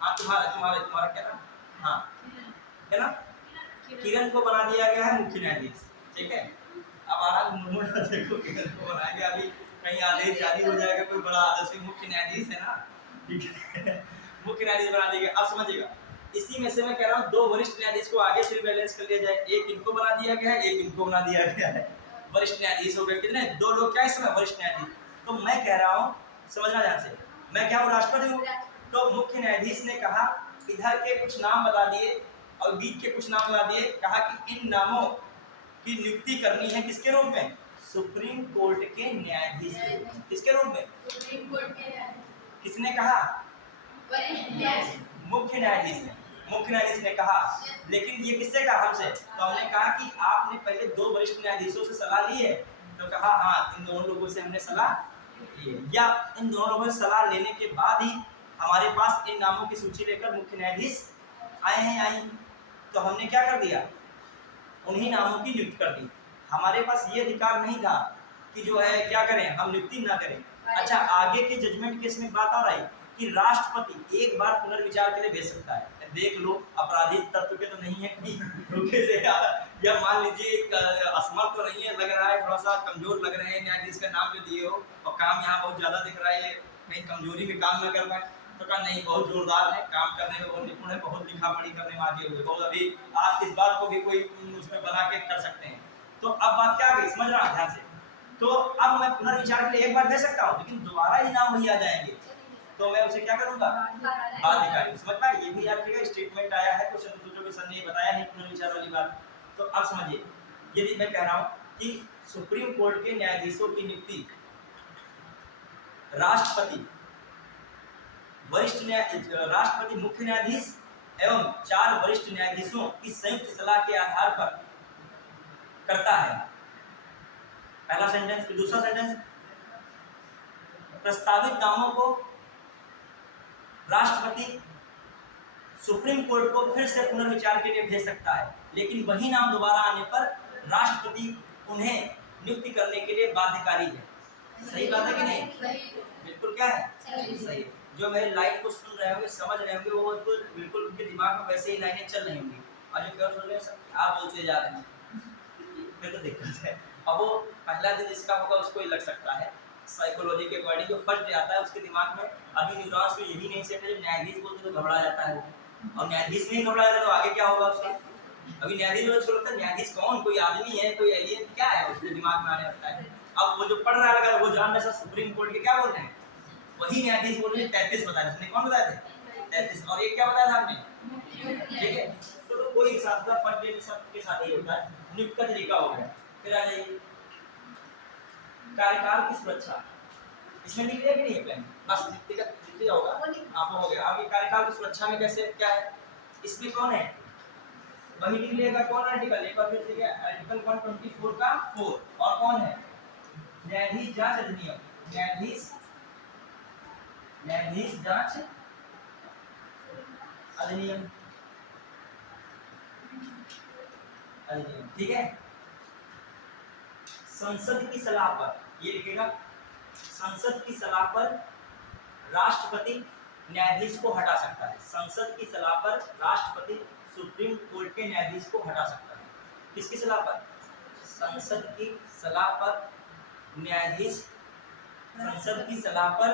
हाँ तुम्हारा क्या नाम? हाँ है ना, किरण को बना दिया गया है मुख्य न्यायाधीश, ठीक है? अब आराम देखो, किरण को बनाया गया, अभी कहीं आदेश जारी हो जाएगा कोई बड़ा आदेश, मुख्य न्यायाधीश है ना, ठीक है? मुख्य न्यायाधीश बना दिया गया। अब समझिएगा, इसी में से मैं कह रहा हूँ 2 वरिष्ठ न्यायाधीश को आगे से बैलेंस कर लिया जाए। एक इनको बना दिया गया है, एक इनको बना दिया गया है। वरिष्ठ न्यायाधीश हो गए कितने? 2 लोग क्या इसमें वरिष्ठ न्यायाधीश। तो मैं कह रहा हूँ, समझना ध्यान से, मैं क्या हूँ? राष्ट्रपति हूँ। तो मुख्य न्यायाधीश ने कहा, इधर के कुछ नाम बता दिए और बीच के कुछ नाम बता दिए, कहा कि इन नामों की नियुक्ति करनी है किसके रूप में? सुप्रीम कोर्ट के न्यायाधीश के रूप में। किसके रूप में? सुप्रीम कोर्ट के न्यायाधीश। किसने कहा? मुख्य न्यायाधीश ने। मुख्य न्यायाधीश ने कहा, लेकिन ये किससे कहा? हमसे। तो हमने कहा कि आपने पहले 2 वरिष्ठ न्यायाधीशों से सलाह ली है? तो कहा हाँ, इन दोनों लोगों से हमने सलाह ली है। या इन दोनों लोगों से सलाह लेने के बाद ही हमारे पास इन नामों की सूची लेकर मुख्य न्यायाधीश आए हैं, आई। तो हमने क्या कर दिया, उन्हीं नामों की नियुक्ति कर दी। हमारे पास ये अधिकार नहीं था कि जो है क्या करें, हम नियुक्ति ना करें। अच्छा, आगे के जजमेंट केस में बात आ रहा है कि राष्ट्रपति एक बार पुनर्विचार के लिए भेज सकता है। देख लो, अपराधी तत्व के तो नहीं है कहीं धोखे से, या मान लीजिए असमर्थ तो नहीं है, लग रहा है थोड़ा सा कमजोर लग रहे हैं न्यायाधीश का नाम जो दिए हो, और काम यहाँ बहुत ज्यादा दिख रहा है, कहीं कमजोरी में काम न कर पाए, तो कहा नहीं बहुत जोरदार है, काम करने में बहुत निपुण है, बहुत लिखा पढ़ी करने में आगे हुए, बहुत अभी आज इस बात को भी कोई उसमें बना के कर सकते हैं। तो अब बात क्या आ गई, समझ रहा ध्यान से। तो अब मैं पुनर्विचार के लिए एक बार दे सकता हूँ, लेकिन दोबारा ही नाम वही आ जाएंगे, तो मैं उसे क्या करूंगा, बाध्यकारी। समझ पाए, ये भी याद रखिएगा, स्टेटमेंट आया है क्वेश्चन पूछो कि सर ने बताया नहीं पुनर्विचार वाली बात। तो अब समझिए, यदि मैं कह रहा हूं कि सुप्रीम कोर्ट के न्यायाधीशों की नियुक्ति राष्ट्रपति, राष्ट्रपति, मुख्य न्यायाधीश एवं 4 वरिष्ठ न्यायाधीशों की संयुक्त सलाह के आधार पर करता है। पहला सेंटेंस। फिर दूसरा सेंटेंस, प्रस्तावित नामों को राष्ट्रपति सुप्रीम कोर्ट को फिर से पुनर्विचार के लिए भेज सकता है, लेकिन वही नाम दोबारा आने पर राष्ट्रपति उन्हें नियुक्ति करने के लिए बाध्यकारी है। सही बात है कि नहीं? बिल्कुल क्या है, सही। जो मेरे लाइन को सुन रहे होंगे, समझ रहे होंगे, वो बिल्कुल उनके दिमाग में वैसे ही लाइनें चल रही होंगी, और जो क्या सुन रहे हैं सब आप बोलते जा रहे हैं, फिर तो दिक्कत है। अब वो पहला दिन जिसका होगा उसको ही लग सकता है, साइकोलॉजी के अकॉर्डिंग जो फर्स्ट डे आता है उसके दिमाग में अभी न्यूरॉन्स में यही नहीं सेट है, जब न्यायाधीश बोलते तो घबरा जाता है, और न्यायाधीश नहीं घबरा जाता तो आगे क्या होगा उसका। अभी न्यायाधीश में छोड़ता है, न्यायाधीश कौन, कोई आदमी है, कोई एलियन, क्या है, उसके दिमाग में आने लगता है। अब वो जो पढ़ रहा है वो जान रहा है सुप्रीम कोर्ट के क्या बोल रहे हैं, वही न्यायाधीश बोल रहे हैं 33 बताया, उसने कौन बताया थे 33, और एक क्या बताया था आपने, ठीक है। तो कोई हिसाब का फर्स्ट डे सबके साथ ही होता है, नियुक्त का तरीका हो गया। फिर आ जाइए कार्यकाल की सुरक्षा, इसमें लिख दिया कि नहीं प्लान, बस लिख दिया होगा आपको, हो गया। अभी कार्यकाल की सुरक्षा में कैसे क्या है, इसमें कौन है, वही लिख लेगा कौन आर्टिकल, एक बार फिर से आर्टिकल 124 का 4, और कौन है, न्यायाधीश जांच अधिनियम, न्यायाधीश जांच अधिनियम, ठीक है। संसद की सलाह पर, ये लिखेगा, संसद की सलाह पर राष्ट्रपति न्यायाधीश को हटा सकता है। संसद की सलाह पर राष्ट्रपति सुप्रीम कोर्ट के न्यायाधीश को हटा सकता है। किसकी सलाह पर, संसद की सलाह पर न्यायाधीश, संसद की सलाह पर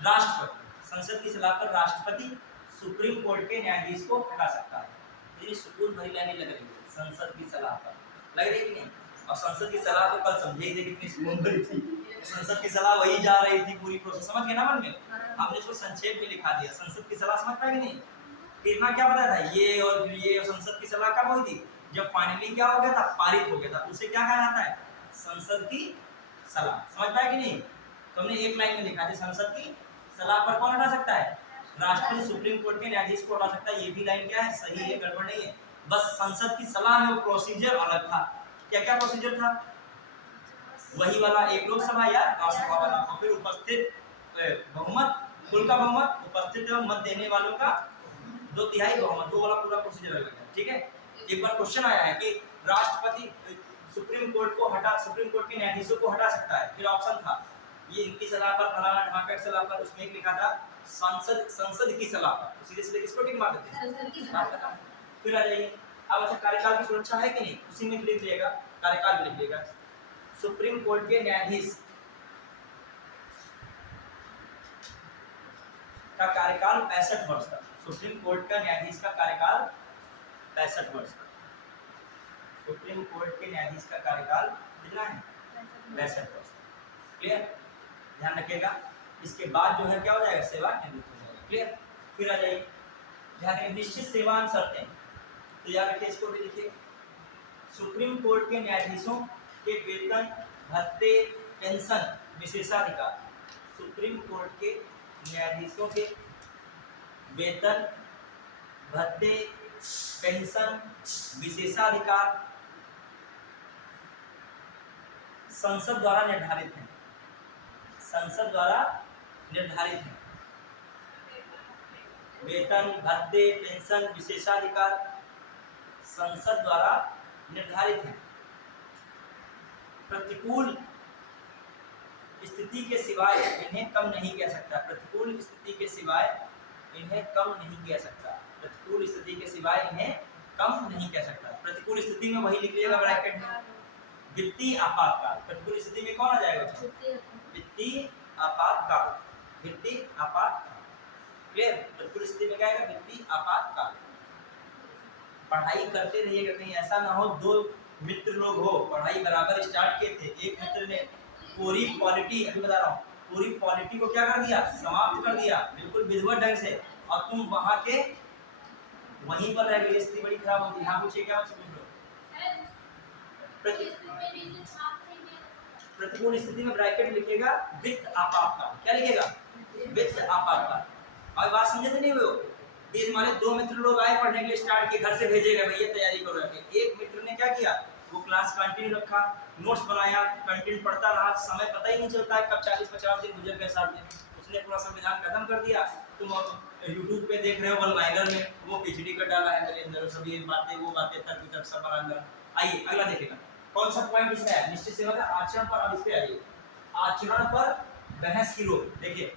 राष्ट्रपति, संसद की सलाह पर राष्ट्रपति सुप्रीम कोर्ट के न्यायाधीश को हटा सकता है। ये सुकून भरी लाइनें लग रही है, संसद की सलाह पर, लग रही कि नहीं। और संसद की सलाह तो कल समझे थे कितनी सुकून भरी थी, संसद की सलाह वही जा रही थी पूरी प्रोसेस, समझ गए ना मन में। हमने इसको संक्षेप में लिखा दिया, संसद की सलाह समझ पाए कि नहीं। कितना क्या पता था, ये और संसद की सलाह कब हुई थी, जब फाइनली क्या हो गया था, पारित हो गया था, उसे क्या कहा जाता है, संसद की सलाह। समझ पाए कि नहीं। तो हमने एक लाइन में लिखा था, संसद की सलाह पर कौन हटा सकता है, राष्ट्रपति सुप्रीम कोर्ट के न्यायाधीश को हटा सकता है। ये भी लाइन क्या है, सही है, गड़बड़ नहीं है। बस संसद की सलाह में वो प्रोसीजर अलग था। क्या क्या प्रोसीजर था, वही वाला, एक लोकसभा या राज्यसभा वाला, और फिर उपस्थित बहुमत, कुल का बहुमत, उपस्थित एवं मत देने वालों का 2/3 बहुमत, वो वाला पूरा प्रोसीजर अलग है, ठीक है। एक बार क्वेश्चन आया है कि राष्ट्रपति सुप्रीम कोर्ट को हटा, सुप्रीम कोर्ट के न्यायाधीशों को हटा सकता है, फिर ऑप्शन था ये इनकी सलाह पर, फलाना ढाका की सलाह पर, उसमें लिखा था संसद की सलाह पर, सीधे सीधे किसको टिक मार देते हैं। फिर आ जाइए, अब अच्छा कार्यकाल की सुरक्षा है कि नहीं, उसी में लिख लिएगा, कार्यकाल भी लिख लिएगा। सुप्रीम कोर्ट के न्यायाधीश का कार्यकाल 65 वर्ष तक, सुप्रीम कोर्ट का न्यायाधीश का कार्यकाल 65 वर्ष तक, सुप्रीम कोर्ट के न्यायाधीश का कार्यकाल कितना है, 65 वर्ष। क्लियर, ध्यान रखिएगा। इसके बाद जो है क्या हो जाएगा, सेवानिवृत्त हो जाएगा। क्लियर। फिर आ जाइए, ध्यान रखिए, निश्चित सेवांत शर्तें, तो याद रखिए, इसको भी लिखिए, सुप्रीम कोर्ट के न्यायाधीशों के वेतन, भत्ते, पेंशन, विशेषाधिकार, सुप्रीम कोर्ट के न्यायाधीशों के वेतन, भत्ते, पेंशन, विशेषाधिकार संसद द्वारा निर्धारित है, संसद द्वारा निर्धारित है। वेतन, भत्ते, पेंशन, विशेषाधिकार संसद द्वारा निर्धारित है। प्रतिकूल स्थिति के सिवाय इन्हें कम नहीं किया सकता। प्रतिकूल स्थिति के सिवाय इन्हें कम नहीं किया सकता। प्रतिकूल स्थिति के सिवाय इन्हें कम नहीं किया सकता। प्रतिकूल स्थिति में वही लिख लीजिएगा ब्रैकेट में, वित्तीय आपातकाल। प्रतिकूल स्थिति में कौन आ जाएगा? वित्तीय आपातकाल। वित्तीय आपातकाल क्लियर। प्रतिकूल स्थिति में क्या आएगा? वित्तीय आपातकाल। पढ़ाई करते रहिएगा, कहीं ऐसा ना हो दो मित्र लोग हो, पढ़ाई बराबर स्टार्ट किए थे, एक मित्र ने पूरी पॉलिटी, अभी बता रहा हूँ, पूरी पॉलिटी को क्या कर दिया? समाप्त कर दिया बिल्कुल विधिवत ढंग से, और तुम वहां के वहीं पर रह गए। स्थिति बड़ी खराब होती है। यहाँ पूछिए क्या समझ लो। प्रतिकूल स्थिति में ब्रैकेट लिखेगा वित्त आपातकाल। क्या लिखेगा? वित्त आपातकाल। और बात समझे तो नहीं हुए हो? ये हमारे दो मित्र लोग आए पढ़ने के लिए, स्टार्ट किए, घर से भेजेगा भैया तैयारी करो। एक मित्र ने क्या किया? वो क्लास कंटिन्यू रखा, नोट्स बनाया, कंटिन्यू पढ़ता रहा, समय पता ही नहीं चलता है कब 40-50 दिन गुजर गए, 60 दिन। उसने पूरा संविधान खत्म कर दिया। तुम यूट्यूब पे देख रहे हो वन लाइनर में वो पिछड़ी कर डाला है मेरे अंदर, सब ये बातें वो बातें तर्क वितर्क सब बना। आइए अगला देखेगा कौन सा पॉइंट इसमें है? निश्चित सेवा का आचरण पर। अब इस पे आइए, आचरण पर बहस की रोक। देखिए,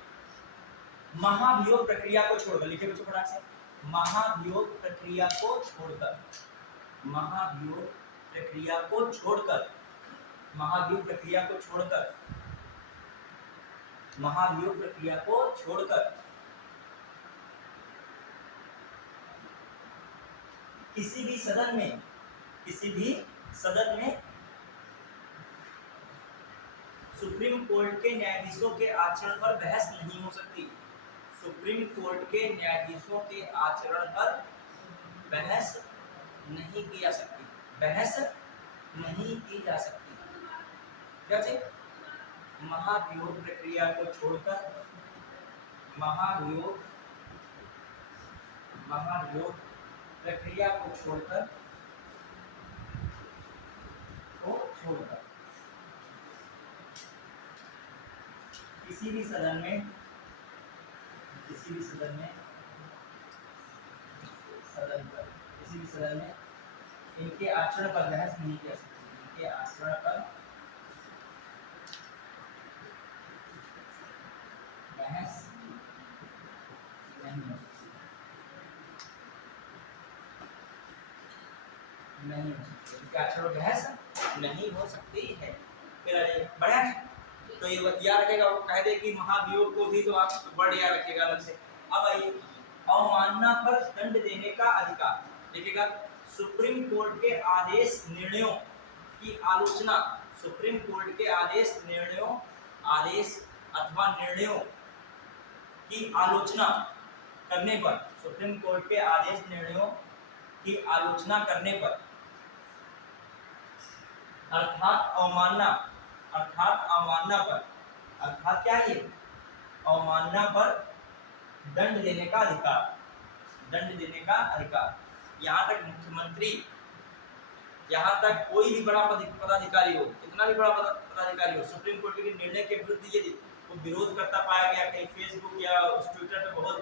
महाभियोग प्रक्रिया को छोड़कर, लिखे बच्चों फटाक से, महाभियोग प्रक्रिया को छोड़कर, महाभियोग प्रक्रिया को छोड़कर, महाभियोग प्रक्रिया को छोड़कर, महाभियोग प्रक्रिया को छोड़कर किसी भी सदन में, किसी भी सदन में सुप्रीम कोर्ट के न्यायाधीशों के आचरण पर बहस नहीं हो सकती। सुप्रीम कोर्ट के न्यायाधीशों के आचरण पर बहस नहीं की जा सकती। बहस नहीं की जा सकती। क्या चीज? महाभियोग प्रक्रिया को छोड़कर, महाभियोग प्रक्रिया को छोड़कर किसी भी सदन में, किसी भी सदन में, किसी भी सदन में इनके आचरण पर बहस नहीं की जा सकती। इनके आचरण पर बहस नहीं हो सकती, नहीं हो सकती। इनके आचरण पर बहस नहीं हो सकती है। फिर बढ़िया। तो ये याद रखेगा, वो कह दे कि महाभियोग को भी तो आप वर्ड याद रखेगा अलग से। अब आइए, अवमानना पर दंड देने का अधिकार। देखिएगा, सुप्रीम कोर्ट के आदेश निर्णयों की आलोचना, सुप्रीम कोर्ट के आदेश निर्णयों, आदेश अथवा निर्णयों की आलोचना करने पर, सुप्रीम कोर्ट के आदेश निर्णयों की आलोचना करने पर, अर्थात अवमानना, अर्थात अवमानना पर, अर्थात क्या है? अवमानना पर दंड देने का अधिकार, दंड देने का अधिकार। यहाँ तक मुख्यमंत्री, यहाँ तक कोई भी बड़ा पदाधिकारी हो, कितना भी बड़ा पदाधिकारी हो, सुप्रीम कोर्ट के निर्णय के विरुद्ध यदि वो विरोध करता पाया गया, कहीं फेसबुक या उस ट्विटर पे बहुत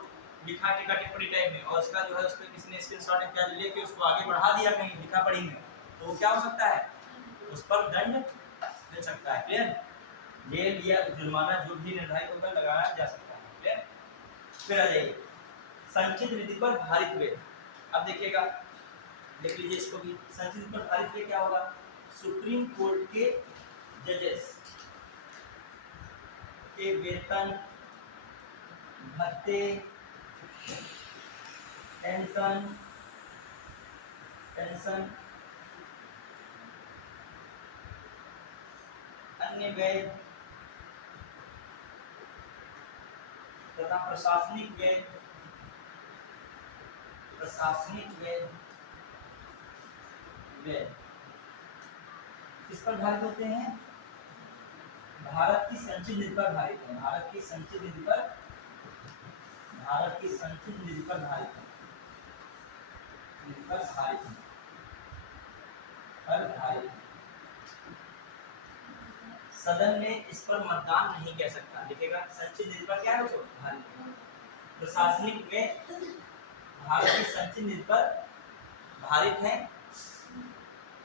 लिखा टिका टिप्पणी टाइप में, और उसका जो है उस पर किसी ने स्क्रीनशॉट इत्यादि लेके उसको आगे बढ़ा दिया कहीं लिखा पढ़ी में, तो वो क्या हो सकता है? उस पर दंड मिल सकता है। क्लियर? जेल या जुर्माना जो भी निर्धारित होकर लगाया जा सकता है। क्लियर? फिर आ जाइए, संचित निधि पर भारित व्यय। अब देखिएगा, देख लीजिए इसको भी, संचित पर भारित व्यय क्या होगा? सुप्रीम कोर्ट के जजेस के वेतन, भत्ते, पेंशन अन्य व्यय तथा प्रशासनिक व्यय, किस पर भारित होते हैं? भारत की संचित निधि पर भारित है। भारत की संचित निधि पर, भारत की संचित निधि पर भारित है, निधि पर भारित है, पर भारित है। सदन में इस पर मतदान नहीं कह सकता। लिखेगा, संचित निधि पर क्या है? भारित है। प्रशासनिक में भारत की संचित नीति पर भारित है।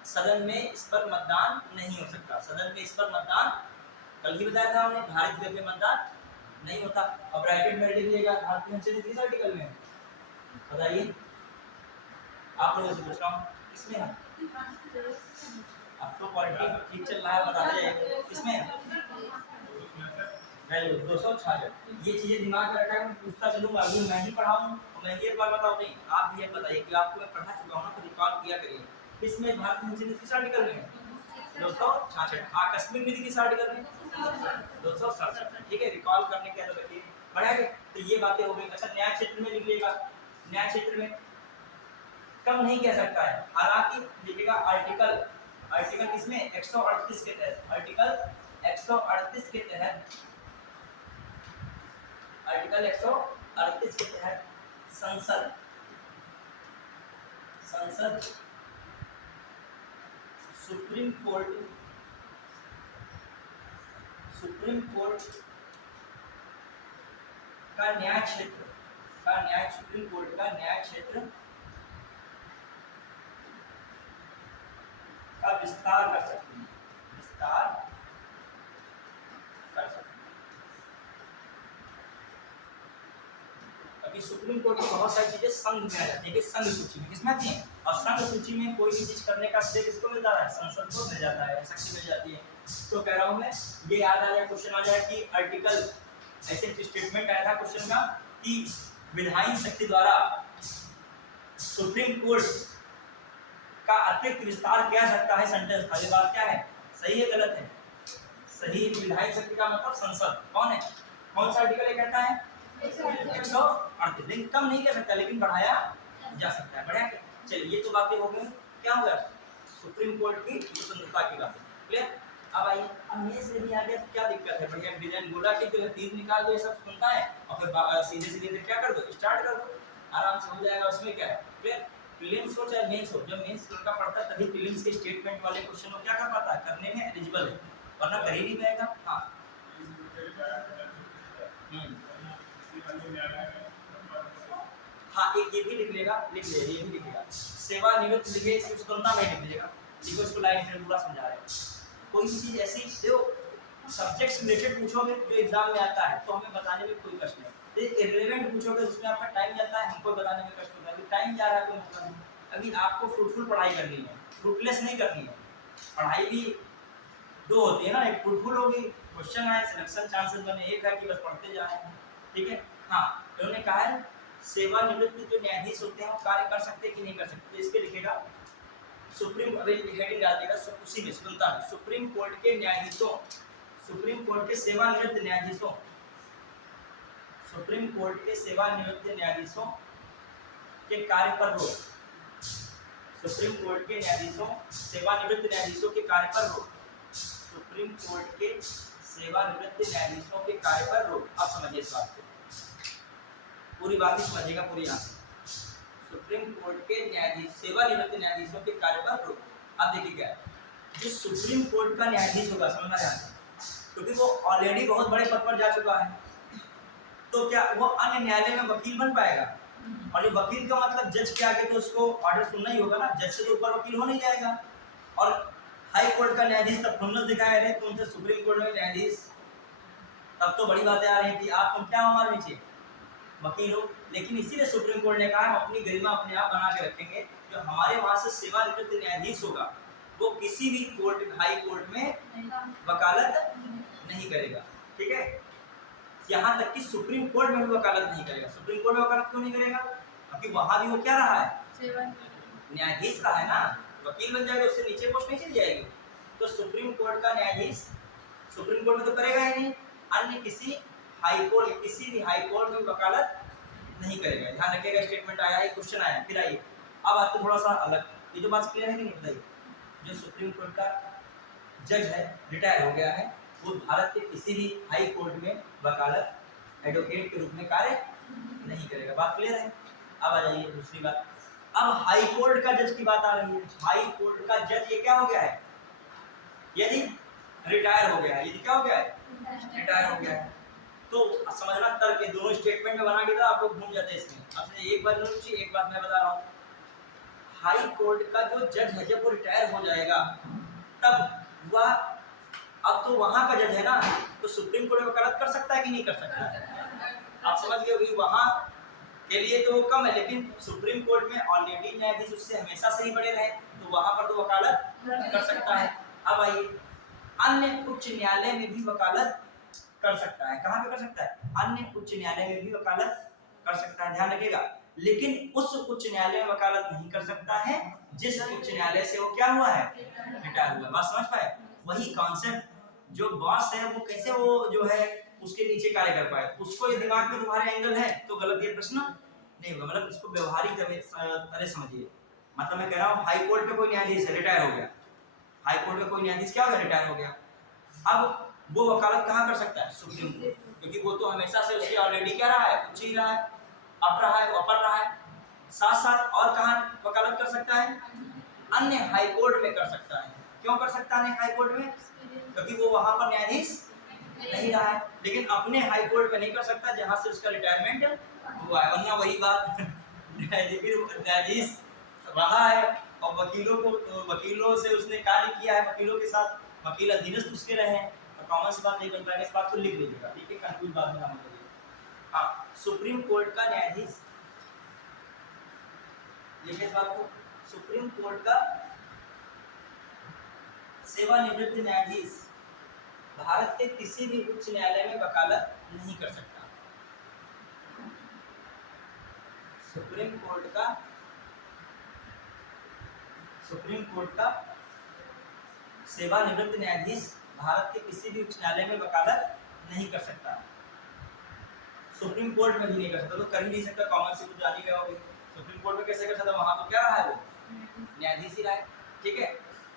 सदन में इस पर मतदान नहीं हो सकता। सदन में इस पर मतदान, कल ही बताया था हमने, भारित व्यय पे मतदान नहीं होता। अब ब्रैकेट में लिखिएगा भारत की संचित नीति किस आर्टिकल में, बताइए, आप लोगों से पूछ रहा हूँ, किसमें है? अब तो पॉलिटिक्स ठीक चल रहा है, बताते जाइए किसमें है? 266। ये चीजें दिमाग में रखा है, मैं पूछता चलूंगा, अभी मैं ही पढ़ाऊं और मैं ये बात बताऊं नहीं, आप भी ये बताइए कि आपको मैं पढ़ा चुका हूं ना, तो रिकॉल किया करिए। इसमें भारत की संचित नीति किस आर्टिकल में है? 266। आकस्मिक विधि किस आर्टिकल में? 267। ठीक है, रिकॉल करने के बाद रखिए, बढ़ाएंगे। तो ये बातें हो गई। अच्छा, न्याय क्षेत्र में लिख लीजिएगा, न्याय क्षेत्र में कम नहीं कह सकता है, हालांकि लिखिएगा आर्टिकल, आर्टिकल किसमें? 138 के तहत, आर्टिकल 138 के तहत, आर्टिकल 138 के तहत संसद, संसद सुप्रीम कोर्ट, सुप्रीम कोर्ट का न्याय क्षेत्र, का न्याय, सुप्रीम कोर्ट का न्याय क्षेत्र का विस्तार कर सकती है, विस्तार कर सकती है। अभी सुप्रीम कोर्ट की बहुत सारी चीजें संघ में आ जाती है, संघ सूची में, किसमें आती है? और संघ सूची में कोई भी चीज करने का श्रेय किसको मिल जाता है? संसद को मिल जाता है, शक्ति मिल जाती है। तो कह रहा हूं मैं, ये याद आ जाए, क्वेश्चन आ जाए कि आर्टिकल, ऐसे स्टेटमेंट आया था क्वेश्चन का कि विधायी शक्ति द्वारा सुप्रीम कोर्ट का अतिरिक्त विस्तार किया जा सकता है, सेंटेंस था। ये बात क्या है, सही है गलत है? सही। विधायी शक्ति का मतलब संसद कौन है? कौन सा आर्टिकल ये कहता है? 138। लेकिन कम नहीं कर सकता, लेकिन बढ़ाया जा सकता है। बढ़ाया, चलिए ये तो बातें हो गई। क्या हुआ? सुप्रीम कोर्ट की स्वतंत्रता की बात, क्लियर। अब आइए, अब ये से भी आ गया तो क्या दिक्कत है? बढ़िया डिजाइन बोला कि जो तीर निकाल दो, ये सब सुनता है और फिर सीधे सीधे क्या कर दो, स्टार्ट कर दो, आराम से हो जाएगा। उसमें क्या है, क्लियर। प्रीलिम्स हो चाहे मेंस हो, जब मेंस लड़का पढ़ता है तभी प्रीलिम्स के स्टेटमेंट वाले क्वेश्चन को क्या कर पाता है, करने में एलिजिबल है, वरना कर ही नहीं पाएगा। हाँ हाँ, एक ये भी लिख लेगा, लिख ले, ये भी लिख लेगा, सेवानिवृत्त लिखे, स्वतंत्रता में लिख लीजिएगा, लिखो इसको, लाइन में पूरा समझा रहे हैं। कोई भी चीज ऐसी जो सब्जेक्ट रिलेटेड पूछोगे जो एग्जाम में आता है तो हमें बताने में कोई कष्ट नहीं, इररिलेवेंट पूछोगे उसमें आपका टाइम जाता है, हमको बताने में कष्ट होता है। अभी टाइम जा रहा है तो मतलब नहीं, अभी आपको फ्रूटफुल पढ़ाई करनी है, फ्रूटलेस नहीं करनी है। पढ़ाई भी दो होती है ना, एक फ्रूटफुल होगी, क्वेश्चन आए, सिलेक्शन चांसेस बने, एक है कि बस पढ़ते जा रहे हैं। ठीक है, हाँ, उन्होंने कहा है सेवानिवृत्त जो न्यायाधीश होते हैं वो कार्य कर सकते हैं कि नहीं कर सकते, इस पे लिखेगा सुप्रीम, अभी हेडिंग डाल देगा उसी में, सुनता है, सुप्रीम कोर्ट के न्यायाधीशों, सुप्रीम कोर्ट के सेवानिवृत्त न्यायाधीशों, सुप्रीम कोर्ट के सेवानिवृत्त न्यायाधीशों के कार्य पर रोक, सुप्रीम कोर्ट के न्यायाधीशों, सेवानिवृत्त न्यायाधीशों के कार्य पर रोक, सुप्रीम कोर्ट के सेवानिवृत्त न्यायाधीशों के कार्य पर रोक। अब समझिए इस बात को, पूरी बात ही समझिएगा, पूरी यहाँ से, सुप्रीम कोर्ट के न्यायाधीश, सेवानिवृत्त न्यायाधीशों के कार्य पर रोक। अब देखिए क्या है, जो सुप्रीम कोर्ट का न्यायाधीश होगा, समझना ध्यान से, क्योंकि वो ऑलरेडी बहुत बड़े पद पर जा चुका है, तो क्या वो अन्य न्यायालय में वकील बन पाएगा? और ये वकील का मतलब जज के आगे तो उसको ऑर्डर सुनना ही होगा ना, जज से तो ऊपर वकील हो नहीं जाएगा। और हाई कोर्ट का न्यायाधीश तब खुन्नस दिखाया रहे तुम तो सुप्रीम कोर्ट में न्यायाधीश, तब तो बड़ी बातें आ रही थी, आप तुम क्या हमारे नीचे वकील हो। लेकिन इसीलिए सुप्रीम कोर्ट ने कहा हम अपनी गरिमा अपने आप बना के रखेंगे, जो हमारे वहां से सेवानिवृत्त न्यायाधीश होगा वो किसी भी कोर्ट, हाई कोर्ट में वकालत नहीं करेगा। ठीक है, यहाँ तक कि सुप्रीम कोर्ट में भी वकालत नहीं करेगा। सुप्रीम कोर्ट में वकालत क्यों नहीं करेगा? क्योंकि वहां भी वो क्या रहा है, न्यायाधीश रहा है ना, वकील बन जाएगा, उससे नीचे पोस्ट नहीं चली जाएगी। तो सुप्रीम कोर्ट का न्यायाधीश सुप्रीम कोर्ट में तो करेगा ही नहीं, अन्य किसी हाई कोर्ट, किसी भी हाई कोर्ट में वकालत नहीं करेगा। ध्यान रखिएगा, स्टेटमेंट आया है, क्वेश्चन आया। फिर आइए, अब आते थोड़ा सा अलग, ये तो बात क्लियर है कि नहीं बताइए। जो सुप्रीम कोर्ट का जज है, रिटायर हो गया है, वो भारत के किसी भी हाई कोर्ट में वकालत, एडवोकेट के रूप में कार्य नहीं करेगा। बात क्लियर है? अब आ जाइए दूसरी बात, अब हाई कोर्ट का जज की बात आ रही है। हाई कोर्ट का जज ये क्या हो गया है, यदि रिटायर हो गया है, यदि क्या हो गया है, रिटायर हो गया है, तो समझना तर्क के दोनों स्टेटमेंट में बना के था, आप लोग घूम जाते हैं इसमें। आपने एक बार नोट की, एक बात मैं बता रहा हूँ, हाई कोर्ट का जो जज है जब वो रिटायर हो जाएगा तब वह, अब तो वहां का जज है ना, तो सुप्रीम कोर्ट में वकालत कर सकता है कि नहीं कर सकता? आप समझ गए होगी, वहां के लिए तो वो कम है, लेकिन सुप्रीम कोर्ट में ऑलरेडी न्यायाधीश उससे हमेशा से ही बड़े रहे, तो वहां पर तो वकालत कर सकता है। अब आइए, अन्य उच्च न्यायालय में भी वकालत कर सकता है। कहाँ पे कर सकता है? अन्य उच्च न्यायालय में भी वकालत कर सकता है, ध्यान रखिएगा। लेकिन उस उच्च न्यायालय में वकालत नहीं कर सकता है जिस उच्च न्यायालय से वो क्या हुआ है, रिटायर हुआ। बात समझ पाए? वही कॉन्सेप्ट, जो बॉस है वो कैसे वो जो है उसके नीचे कार्य कर पाए, उसको ये दिमाग में तुम्हारे एंगल है तो गलत ये प्रश्न नहीं होगा। मतलब इसको व्यवहारिक तरह समझिए। मतलब मैं कह रहा हूँ हाई कोर्ट का कोई न्यायाधीश है, रिटायर हो गया, हाई कोर्ट का कोई न्यायाधीश क्या हो गया, रिटायर हो गया। अब वो वकालत कहाँ कर सकता है? सुप्रीम कोर्ट, क्योंकि वो तो हमेशा से उसके ऑलरेडी क्या रहा है, उच्च ही रहा है, अप रहा है, अपर रहा है। साथ साथ और कहाँ वकालत कर सकता है? अन्य हाई कोर्ट में कर सकता है। क्यों कर सकता है हाई कोर्ट में? क्योंकि वो वहां पर न्यायाधीश नहीं रहा है। लेकिन अपने हाई कोर्ट में नहीं कर सकता जहां से उसका रिटायरमेंट हुआ है, वरना वही बात न्यायाधीश रहा है और वकीलों से उसने कार्य किया है, वकीलों के साथ वकील अधीनस्थ उसके रहे हैं, तो कॉमन सी बात नहीं बनता है। इस बात को लिख लीजिएगा, ठीक है, कंफ्यूज बात में ना मत करिए। हाँ, सुप्रीम कोर्ट का न्यायाधीश, लिखिए इस बात को, सुप्रीम कोर्ट का सेवानिवृत्त न्यायाधीश भारत के किसी भी उच्च न्यायालय में वकालत नहीं कर सकता। सुप्रीम कोर्ट का सेवानिवृत्त न्यायाधीश भारत के किसी भी उच्च न्यायालय में वकालत नहीं कर सकता। सुप्रीम कोर्ट में भी नहीं कर सकता, तो कर ही नहीं सकता, कॉमन से कुछ जानी गया होगी। सुप्रीम कोर्ट में कैसे कर सकता? वहां तो क्या रहा है, वो न्यायाधीश ही रहा है, ठीक है।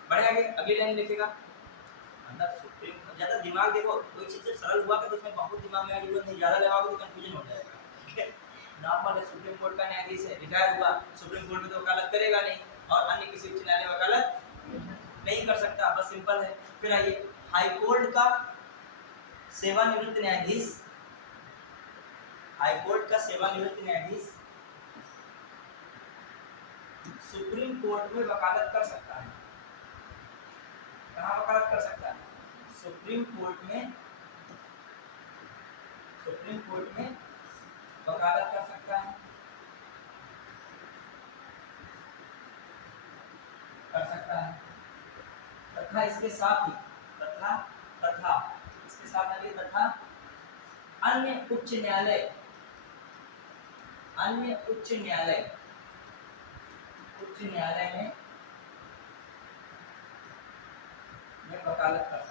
बढ़े आगे, अगली लाइन लिखेगा। मतलब सुप्रीम, ज्यादा दिमाग देखो, कोई चीज जब सरल हुआ तो उसमें बहुत दिमाग में जरूरत नहीं, ज्यादा लगाओगे तो कंफ्यूजन हो जाएगा, ठीक है। नॉर्मल है, सुप्रीम कोर्ट का न्यायाधीश है, रिटायर हुआ, सुप्रीम कोर्ट में तो वकालत करेगा नहीं, और अन्य किसी उच्च न्यायालय में वकालत नहीं कर सकता, बस सिंपल है। फिर आइए, हाई कोर्ट का सेवानिवृत्त न्यायाधीश, हाई कोर्ट का सेवानिवृत्त न्यायाधीश सुप्रीम कोर्ट में वकालत कर सकता है। कहाँ वकालत कर सकता है? सुप्रीम कोर्ट में वकालत कर सकता है, तथा इसके साथ ही इसके साथ ही तथा अन्य उच्च न्यायालय में वकालत कर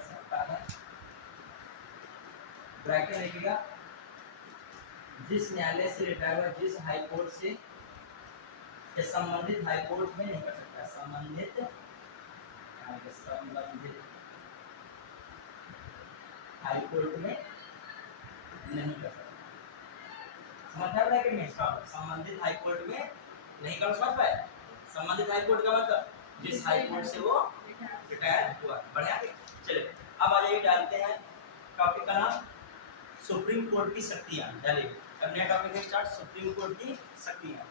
सकता है। ब्रैकेट लिखिएगा, जिस न्यायालय से रिटायर हुआ, जिस हाई कोर्ट से संबंधित हाई कोर्ट में नहीं कर सकता, संबंधित हाई कोर्ट में नहीं कर सकता। समझ आ रहा है कि नहीं? संबंधित हाई कोर्ट में नहीं कर, समझ पाए? संबंधित हाई कोर्ट का मतलब जिस हाई कोर्ट से वो रिटायर हुआ। बढ़िया, चलिए अब आ जाइए, डालते हैं टॉपिक का नाम सुप्रीम कोर्ट की शक्तियां। डालिए, अब नया टॉपिक है स्टार्ट, सुप्रीम कोर्ट की शक्तियां।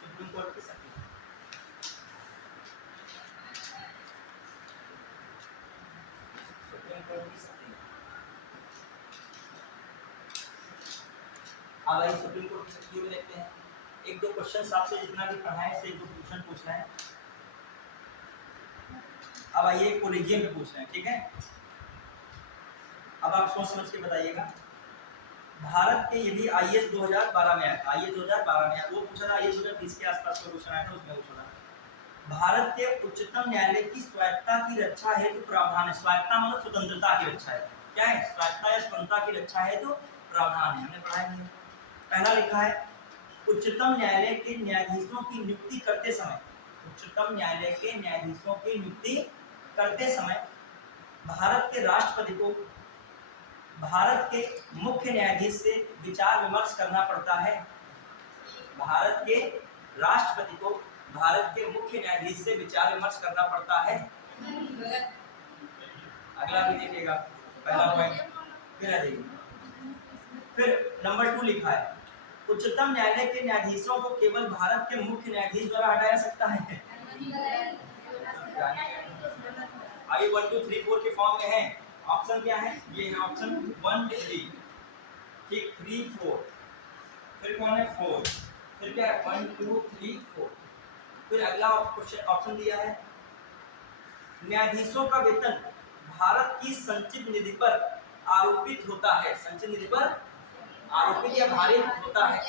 सुप्रीम कोर्ट की शक्तियां, सुप्रीम कोर्ट की शक्तियां। अब आइए सुप्रीम कोर्ट की शक्तियों में देखते हैं। एक दो क्वेश्चन आपसे जितना भी पढ़ा है, एक दो क्वेश्चन पूछना है। अब आइए कोलिजियम में पूछ रहे हैं, ठीक है। अब आप सोच समझ के बताइएगा। भारत के, यदि आईएएस 2012 में आया था, आईएएस 2012 में आया, वो पूछा था, आईएएस 2020 के आसपास का क्वेश्चन आया था, उसमें पूछा था भारत के उच्चतम न्यायालय की स्वायत्तता की रक्षा हेतु प्रावधान है। स्वायत्तता मतलब स्वतंत्रता की रक्षा है। क्या है? स्वायत्तता या स्वतंत्रता की रक्षा हेतु प्रावधान है, हमने पढ़ा नहीं। पहला लिखा है, उच्चतम न्यायालय के न्यायाधीशों की नियुक्ति करते समय, उच्चतम न्यायालय के न्यायाधीशों की नियुक्ति करते समय भारत के राष्ट्रपति को भारत के मुख्य न्यायाधीश से विचार विमर्श करना पड़ता है। भारत के राष्ट्रपति को भारत के मुख्य न्यायाधीश से विचार विमर्श करना पड़ता है। अगला भी देखिएगा, पहला पॉइंट फिर आ जाइए। फिर नंबर 2 लिखा है, उच्चतम न्यायालय के न्यायाधीशों को केवल भारत के मुख्य न्यायाधीश द्वारा हटाया जा सकता है। आगे 1 2 3 4 के फॉर्म में है। ऑप्शन क्या है? ये है ऑप्शन 1 3, ठीक, 3 4, फिर कौन है 4, फिर क्या है 1 2 3 4। फिर अगला क्वेश्चन ऑप्शन दिया है, न्यायाधीशों का वेतन भारत की संचित निधि पर आरोपित होता है। संचित निधि पर आरोपित या भारित होता है।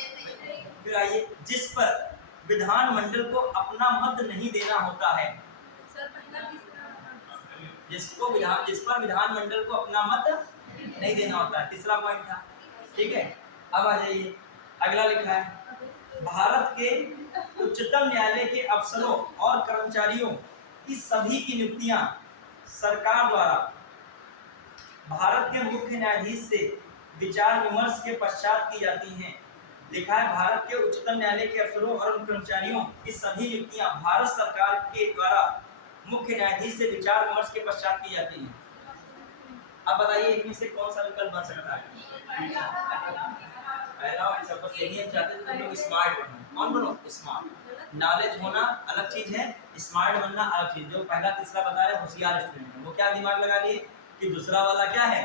फिर आइए, जिस पर विधानमंडल को अपना मत नहीं देना होता है। जिस पर विधानमंडल को अपना मत नहीं देना होता है, तीसरा पॉइंट था। ठीक है, अब आ जाइए, अगला लिखा है, भारत के उच्चतम न्यायालय के अफसरों और कर्मचारियों की सभी की नियुक्तियां सरकार द्वारा भारत के मुख्य न्यायाधीश से विचार विमर्श के पश्चात की जाती हैं। लिखा है, भारत के उच्चतम न्यायालय के अफसरों और कर्मचारियों की सभी नियुक्तियां भारत सरकार के द्वारा मुख्य न्यायाधीश से विचार विमर्श के पश्चात की जाती हैं। अब बताइए इनमें से कौन सा विकल्प बन सकता है? पहला और सपोज यही हम चाहते थे, तुम लोग स्मार्ट बनो। कौन बनो? स्मार्ट। नॉलेज होना अलग चीज है, स्मार्ट बनना अलग चीज। जो पहला तीसरा बता रहे होशियार स्टूडेंट है, वो क्या दिमाग लगा लिए कि दूसरा वाला क्या है,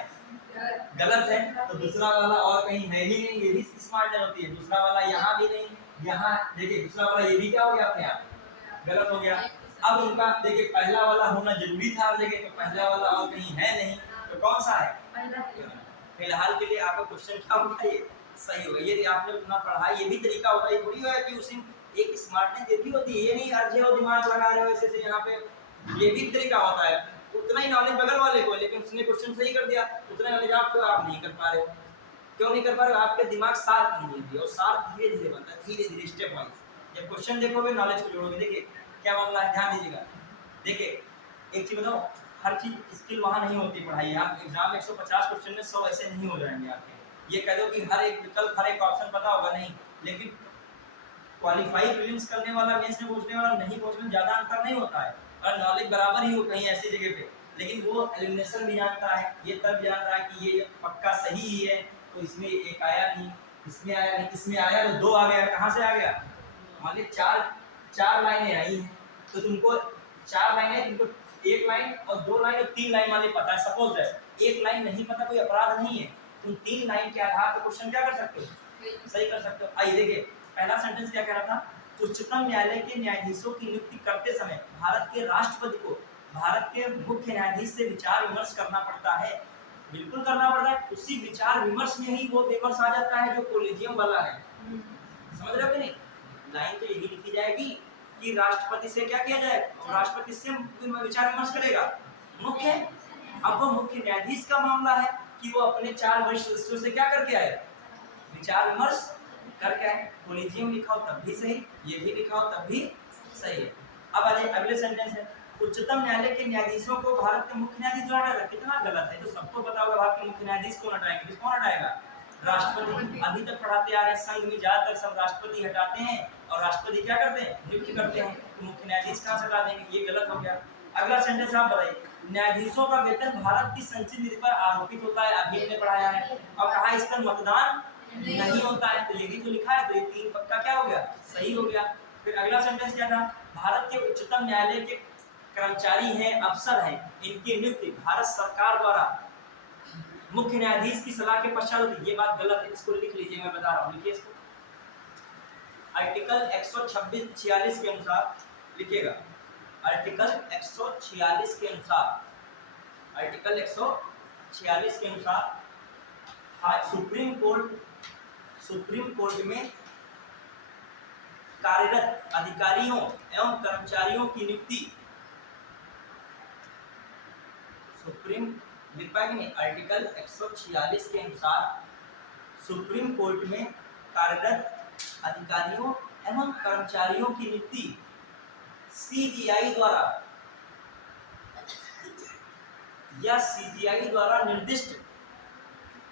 गलत है, तो दूसरा वाला और कहीं है ही नहीं, ये भी स्मार्ट होती है। दूसरा वाला यहाँ भी नहीं, यहाँ देखिए दूसरा वाला ये भी क्या हो गया, अपने आप गलत हो गया। अब उनका देखिए पहला वाला होना जरूरी था, लेकिन तो पहला वाला और कहीं है नहीं, तो कौन सा है? फिलहाल के लिए आपका क्वेश्चन क्या होगा, ये सही होगा। ये आपने उतना पढ़ा, ये भी तरीका होता है, ये थोड़ी है कि उसी एक स्मार्टनेस ये भी होती है, ये नहीं अर्जे हो दिमाग लगा रहे हो ऐसे से यहाँ पे, ये भी तरीका होता है। उतना ही नॉलेज बगल वाले को, लेकिन उसने क्वेश्चन सही कर दिया, उतना नॉलेज आपको आप नहीं कर पा रहे हो। क्यों नहीं कर पा रहे हो? आपके दिमाग शार्प नहीं है, और शार्प धीरे धीरे बनता है, धीरे धीरे स्टेप वाइज। जब क्वेश्चन देखोगे नॉलेज को जोड़ोगे। देखिए क्या मामला है, ध्यान दीजिएगा। देखिए एक चीज बताओ, हर चीज स्किल वहाँ नहीं होती पढ़ाई। आप एग्जाम 150 क्वेश्चन में 100 ऐसे नहीं हो जाएंगे आपके। ये कह दो कि हर एक विकल्प हर एक ऑप्शन पता होगा, नहीं। लेकिन क्वालिफाई प्रीलिम्स करने वाला मेंस में पहुंचने वाला नहीं पहुंचने में ज्यादा अंतर नहीं होता है, और नॉलेज बराबर ही हो कहीं ऐसी जगह पे। लेकिन वो एलिमिनेशन भी जानता है, ये तब जान रहा है कि ये पक्का सही ही है, तो इसमें एक आया नहीं, इसमें आया नहीं, इसमें आया तो 2 आ गया। कहाँ से आ गया? मान ली चार लाइनें आई हैं, तो तुमको 4 लाइनें, तुमको 1 लाइन और 2 लाइन और 3 लाइन वाले पता है। सपोज दैट 1 लाइन नहीं पता, कोई अपराध नहीं है, तुम 3 लाइन के आधार पर क्वेश्चन क्या कर सकते हो, सही कर सकते हो। आइए देखिए पहला सेंटेंस क्या कह रहा था, उच्चतम न्यायालय के न्यायाधीशों की नियुक्ति करते समय भारत के राष्ट्रपति को भारत के मुख्य न्यायाधीश से विचार विमर्श करना पड़ता है। बिल्कुल करना पड़ता है, उसी विचार विमर्श में ही वो पेपर्स आ जाता है जो कोलिजियम वाला है। समझ रहे हो कि नहीं? लाइन तो यही लिखी जाएगी कि राष्ट्रपति से क्या किया जाए, राष्ट्रपति से विचार विमर्श करेगा मुख्य। अब वो मुख्य न्यायाधीश का मामला है कि वो अपने 4 वरिष्ठ सदस्यों से क्या करके आए, विचार विमर्श करके आए। कोलिजियम लिखा हो तब भी सही, ये भी लिखा हो तब भी सही है। अब अगले सेंटेंस है, उच्चतम न्यायालय के न्यायाधीशों को भारत के मुख्य न्यायाधीश द्वारा हटाया। कितना गलत है, तो सबको पता होगा भारत के मुख्य न्यायाधीश कौन हटाएंगे, कौन हटाएगा, राष्ट्रपति। अभी तक पढ़ाते आ रहे हैं, संघ में ज्यादातर सब राष्ट्रपति हटाते हैं, और राष्ट्रपति क्या करते हैं, नियुक्त करते हैं, तो मुख्य न्यायाधीश कहाँ से हटा देंगे, ये गलत हो गया। अगला सेंटेंस आप बताइए, न्यायाधीशों का वेतन भारत की संचित निधि पर आरोपित होता है। अभी हमने पढ़ाया है, और कहा इस पर मतदान नहीं होता है, तो ये भी तो लिखा है, तो ये 3 पक्का क्या हो गया, सही हो गया। फिर अगला सेंटेंस क्या था, भारत के उच्चतम न्यायालय के कर्मचारी हैं, अफसर हैं, इनकी नियुक्ति भारत सरकार द्वारा मुख्य न्यायाधीश की सलाह के पश्चात होती। ये बात गलत है, इसको लिख लीजिए, मैं बता रहा हूँ, लिखिए इसको। आर्टिकल 126-46 के अनुसार लिखिएगा, आर्टिकल 146 के अनुसार, आर्टिकल 146 के अनुसार सुप्रीम कोर्ट में कार्यरत अधिकारियों एवं कर्मचारियों की नियुक्ति, सुप्रीम नहीं, आर्टिकल 146 के अनुसार सुप्रीम कोर्ट में कार्यरत अधिकारियों एवं कर्मचारियों की नियुक्ति सीजीआई द्वारा या सीजीआई द्वारा निर्दिष्ट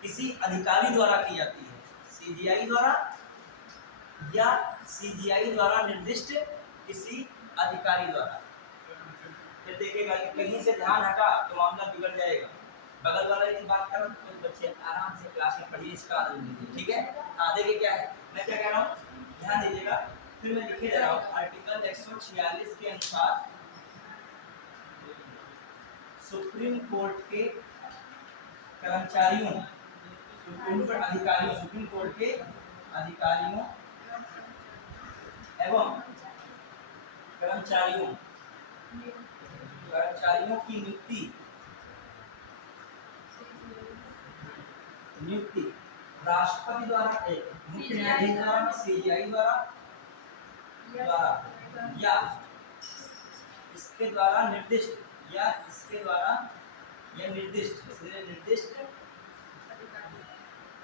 किसी अधिकारी द्वारा की जाती है। सीजीआई द्वारा या सीजीआई द्वारा निर्दिष्ट किसी अधिकारी द्वारा। फिर देखेगा कि कहीं से ध्यान हटा तो मामला बिगड़ जाएगा। बगल वाला की बात करो तो बच्चे आराम से क्लास में पढ़िए, इसका आनंद लीजिए, ठीक है। हाँ देखिए क्या है, मैं क्या कह रहा हूँ, ध्यान दीजिएगा, फिर मैं लिखे जा रहा हूँ आर्टिकल 146 के अनुसार सुप्रीम कोर्ट के कर्मचारियों, सुप्रीम कोर्ट अधिकारियों, सुप्रीम कोर्ट के अधिकारियों एवं कर्मचारियों कर्मचारियों की नियुक्ति राष्ट्रपति द्वारा, मुख्य न्यायाधीश द्वारा, सीजीआई द्वारा या इसके द्वारा निर्दिष्ट निर्दिष्ट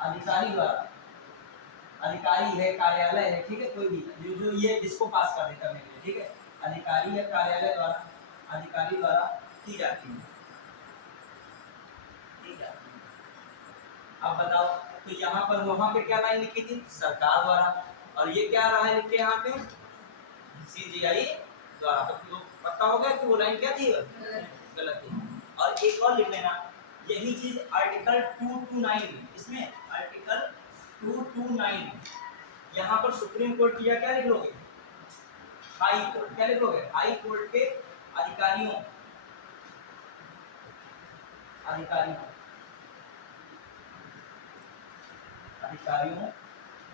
अधिकारी द्वारा, अधिकारी है, कार्यालय है, ठीक है, कोई भी जो ये जिसको पास करने करने के लिए, ठीक है, अधिकारी या कार्यालय द्वारा, अधिकारी द्वारा की जाती है, ठीक है। अब बताओ, तो यहाँ पर वहां पे क्या लाइन लिखी थी, सरकार द्वारा, और ये क्या रहा है लिखे यहाँ पे, सीजीआई द्वारा। तो पता हो गया कि वो लाइन क्या थी, गलत थी। और एक और लिख लेना, यही चीज आर्टिकल 229, इसमें आर्टिकल 229 यहाँ पर सुप्रीम कोर्ट की क्या लिख लोगे, हाई कोर्ट, क्या लिख लोगे, हाई कोर्ट के अधिकारियों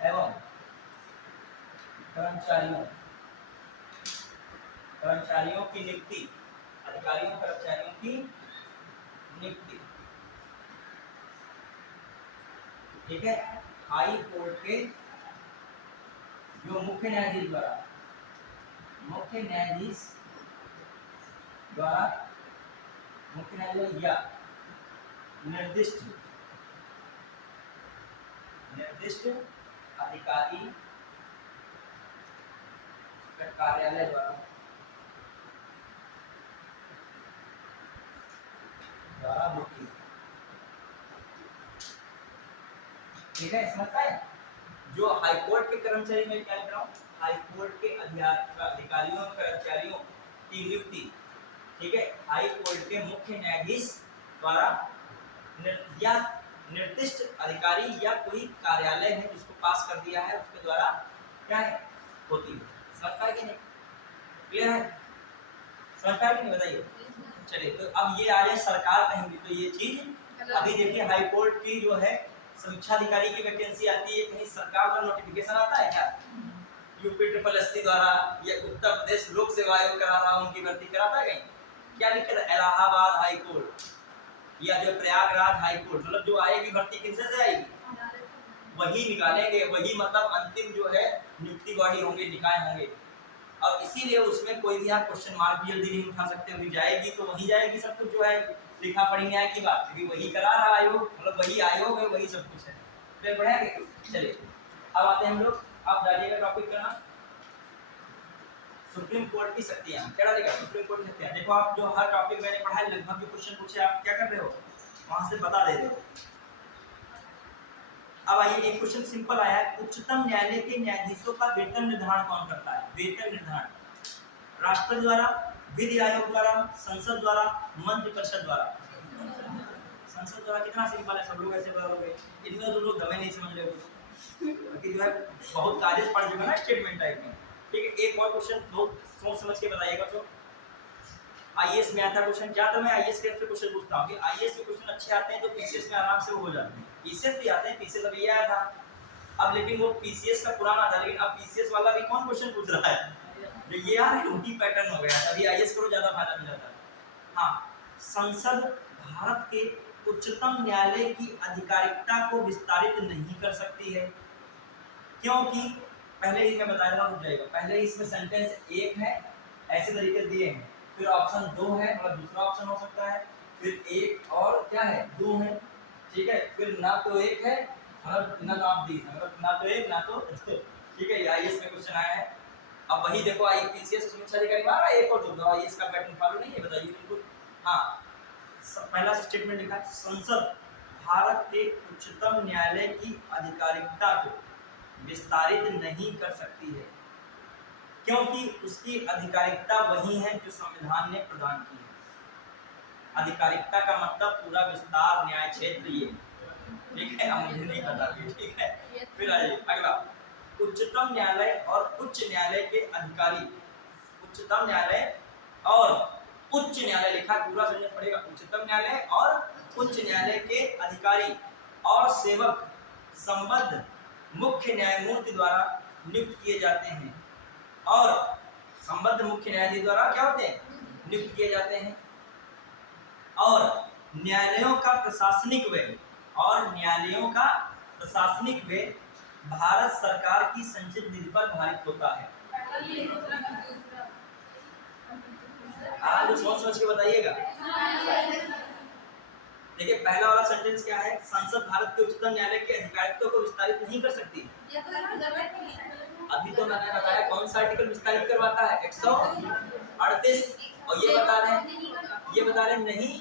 एवं कर्मचारियों की नियुक्ति, अधिकारियों कर्मचारियों की नियुक्ति, ठीक है, हाई कोर्ट के जो मुख्य न्यायाधीश या निर्दिष्ट अधिकारी कार्यालय द्वारा मुक्ति, ठीक है, समझता है। जो हाईकोर्ट के कर्मचारी, में क्या लिख रहा हूँ, हाईकोर्ट के अधिकारियों कर्मचारियों की नियुक्ति, ठीक है, हाई कोर्ट के मुख्य न्यायाधीश द्वारा या निर्दिष्ट अधिकारी या कोई कार्यालय है जिसको पास कर दिया है उसके द्वारा क्या है, होती है। समझता है कि नहीं, क्लियर है, समझता है कि नहीं, बताइए। चलिए, तो अब ये आ जाए सरकार कहेंगे तो ये चीज अभी देखिए, हाई कोर्ट की जो है समीक्षा अधिकारी की वैकेंसी आती है, कहीं सरकार का नोटिफिकेशन आता है क्या, यूपी SSSC द्वारा या उत्तर प्रदेश लोक सेवा आयोग करा रहा, उनकी भर्ती कराता है कहीं, क्या लिखा था, इलाहाबाद हाई कोर्ट या जो प्रयागराज हाई कोर्ट, मतलब जो आएगी भर्ती किनसे से आएगी, वही निकालेंगे, वही मतलब अंतिम जो है नियुक्ति बॉडी होंगे, निकाय होंगे। और इसीलिए उसमें कोई भी आप क्वेश्चन मार्क भी जल्दी नहीं उठा सकते, अभी जाएगी तो वही जाएगी सब कुछ, जो है लिखा पढ़ी न्याय की बात, क्योंकि वही करा रहा आयोग, मतलब वही आयोग है, वही सब कुछ है। फिर बढ़ेंगे, चलिए अब आते हैं हम लोग, अब जाइएगा टॉपिक करना सुप्रीम कोर्ट की शक्तियां, क्या डालेगा, सुप्रीम कोर्ट की शक्तियां। देखो आप जो हर टॉपिक मैंने पढ़ा है लगभग जो क्वेश्चन पूछे आप क्या कर रहे हो, वहां से बता दे रहे हो। अब आइए, एक क्वेश्चन सिंपल आया है, उच्चतम न्यायालय के न्यायाधीशों का वेतन निर्धारण कौन करता है, वेतन निर्धारण, राष्ट्रपति द्वारा, विधि आयोग द्वारा, संसद द्वारा, मंत्रिपरिषद द्वारा। संसद द्वारा कितना सिंपल है, सब लोग ऐसे बोलोगे, इनमें तो लोग दमे नहीं समझ रहे कुछ, कि जो है बहुत कागज पढ़ चुका ना स्टेटमेंट टाइप में, ठीक है। एक और क्वेश्चन बहुत सोच समझ के बताइएगा। जो आईएएस में आता क्वेश्चन, क्या तो मैं आईएएस के क्वेश्चन पूछता हूँ कि आईएएस के क्वेश्चन अच्छे आते हैं तो पीसीएस में आराम से वो हो जाते हैं, पीसीएस भी आते हैं, पीसीएस अभी ये आया था, अब लेकिन वो पीसीएस का पुराना था, लेकिन अब पीसीएस वाला भी कौन क्वेश्चन पूछ रहा है, जो ये यार उनकी पैटर्न हो गया, तभी आईएएस को ज्यादा फायदा मिल जाता है। हाँ, संसद भारत के उच्चतम न्यायालय की आधिकारिकता को विस्तारित नहीं कर सकती है, क्योंकि पहले ही मैं बता रहा हूँ, जाएगा पहले इसमें सेंटेंस एक है, ऐसे तरीके दिए हैं, फिर ऑप्शन 2 है, मतलब दूसरा ऑप्शन हो सकता है, फिर एक और क्या है 2 है, ठीक है, फिर ना तो एक है, मतलब ना तो आप दी, मतलब ना तो एक ना तो ठीक है, आईएएस में क्वेश्चन आया है। अब वही देखो, आईपीसीएस समीक्षा अधिकारी मारा एक और दो, आईएएस का पैटर्न फॉलो नहीं है, बताइए बिल्कुल। हाँ, पहला स्टेटमेंट लिखा, संसद भारत के उच्चतम न्यायालय की आधिकारिकता को विस्तारित नहीं कर सकती है, क्योंकि उसकी आधिकारिकता वही है जो संविधान ने प्रदान की है। आधिकारिकता का मतलब पूरा विस्तार, न्याय क्षेत्र, ये ठीक है, हम मुझे नहीं पता थी, ठीक है। फिर आइए अगला, उच्चतम न्यायालय और उच्च न्यायालय के अधिकारी। उच्चतम न्यायालय और उच्च न्यायालय लिखा, पूरा समझना पड़ेगा। उच्चतम न्यायालय और उच्च न्यायालय के अधिकारी और सेवक संबद्ध मुख्य न्यायमूर्ति द्वारा नियुक्त किए जाते हैं, और संबद्ध मुख्य न्यायाधीश द्वारा क्या होते हैं, नियुक्त किए जाते हैं। और न्यायालयों का प्रशासनिक व्यय, और न्यायालयों का प्रशासनिक व्यय भारत सरकार की संचित निधि पर भारित होता है। आप सोच सोच के बताइएगा। देखिए पहला वाला सेंटेंस क्या है, संसद भारत के उच्चतम न्यायालय के अधिकारित्व को विस्तारित नहीं कर सकती। अभी तो मैंने बताया कौन सा आर्टिकल विस्तारित करवाता है, 138, और ये बता रहे हैं नहीं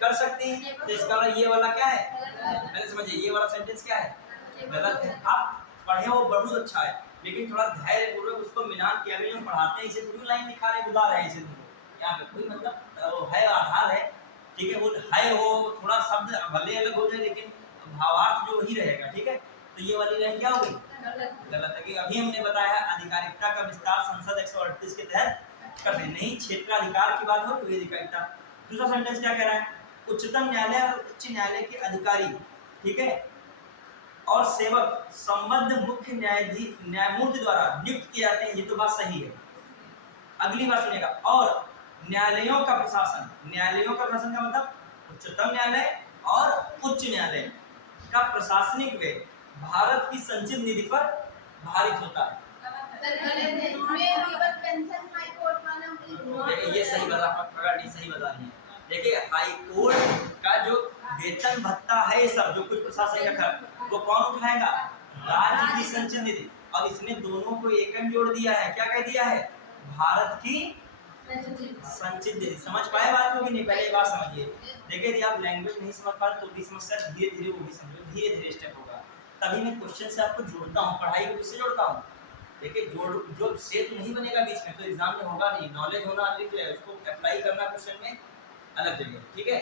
कर सकती, तो इसका मतलब ये वाला क्या है, पहले समझिए ये वाला सेंटेंस क्या है, गलत है। आप पढ़े वो बहुत अच्छा है, लेकिन थोड़ा धैर्य पूर्वक उसको मिलान किया, हम पढ़ाते हैं इसे पूरी लाइन लिखा रहे, बुला रहे हैं इसे, यहाँ पे कोई मतलब है, आधार है, ठीक है, वो है, वो थोड़ा शब्द भले अलग हो जाए लेकिन भावार्थ जो वही रहेगा, ठीक है। तो ये वाली लाइन क्या हो गई, गलत है। कि अभी हमने बताया अधिकारिकता का विस्तार संसद 138 के तहत कर दे, नहीं क्षेत्राधिकार की बात हो तो अधिकारिकता। दूसरा सेंटेंस क्या कह रहा है, उच्चतम न्यायालय और उच्च न्यायालय के अधिकारी, ठीक है, और सेवक संबद्ध मुख्य न्यायमूर्ति द्वारा नियुक्त किए जाते हैं, ये तो बात सही है। अगली बात सुनिएगा, और न्यायालयों का प्रशासन, न्यायालयों का प्रशासन का मतलब उच्चतम न्यायालय और उच्च न्यायालय का प्रशासनिक व्यय भारत की संचित निधि पर भारित होता है। देखिए ये सही बता रही है। देखिए हाई कोर्ट का जो वेतन भत्ता है, सब जो कुछ प्रशासनिक का खर्च, वो कौन उठाएगा, राज्य की संचित निधि, और इसने दोनों को एक जोड़ दिया है, क्या कह दिया है, भारत की संचित निधि। समझ पाए बात को कि नहीं, पहले बात समझिए। देखिए यदि आप लैंग्वेज नहीं समझ पा रहे तो भी समस्या धीरे धीरे वो भी समझो, धीरे धीरे स्टेप होगा, तभी मैं क्वेश्चन से आपको जोड़ता हूँ, पढ़ाई को किससे जोड़ता हूँ। देखिए जो से तो नहीं बनेगा बीच में, तो एग्जाम में होगा नहीं, नॉलेज होना अलग है, उसको अप्लाई करना क्वेश्चन में अलग जगह, ठीक है।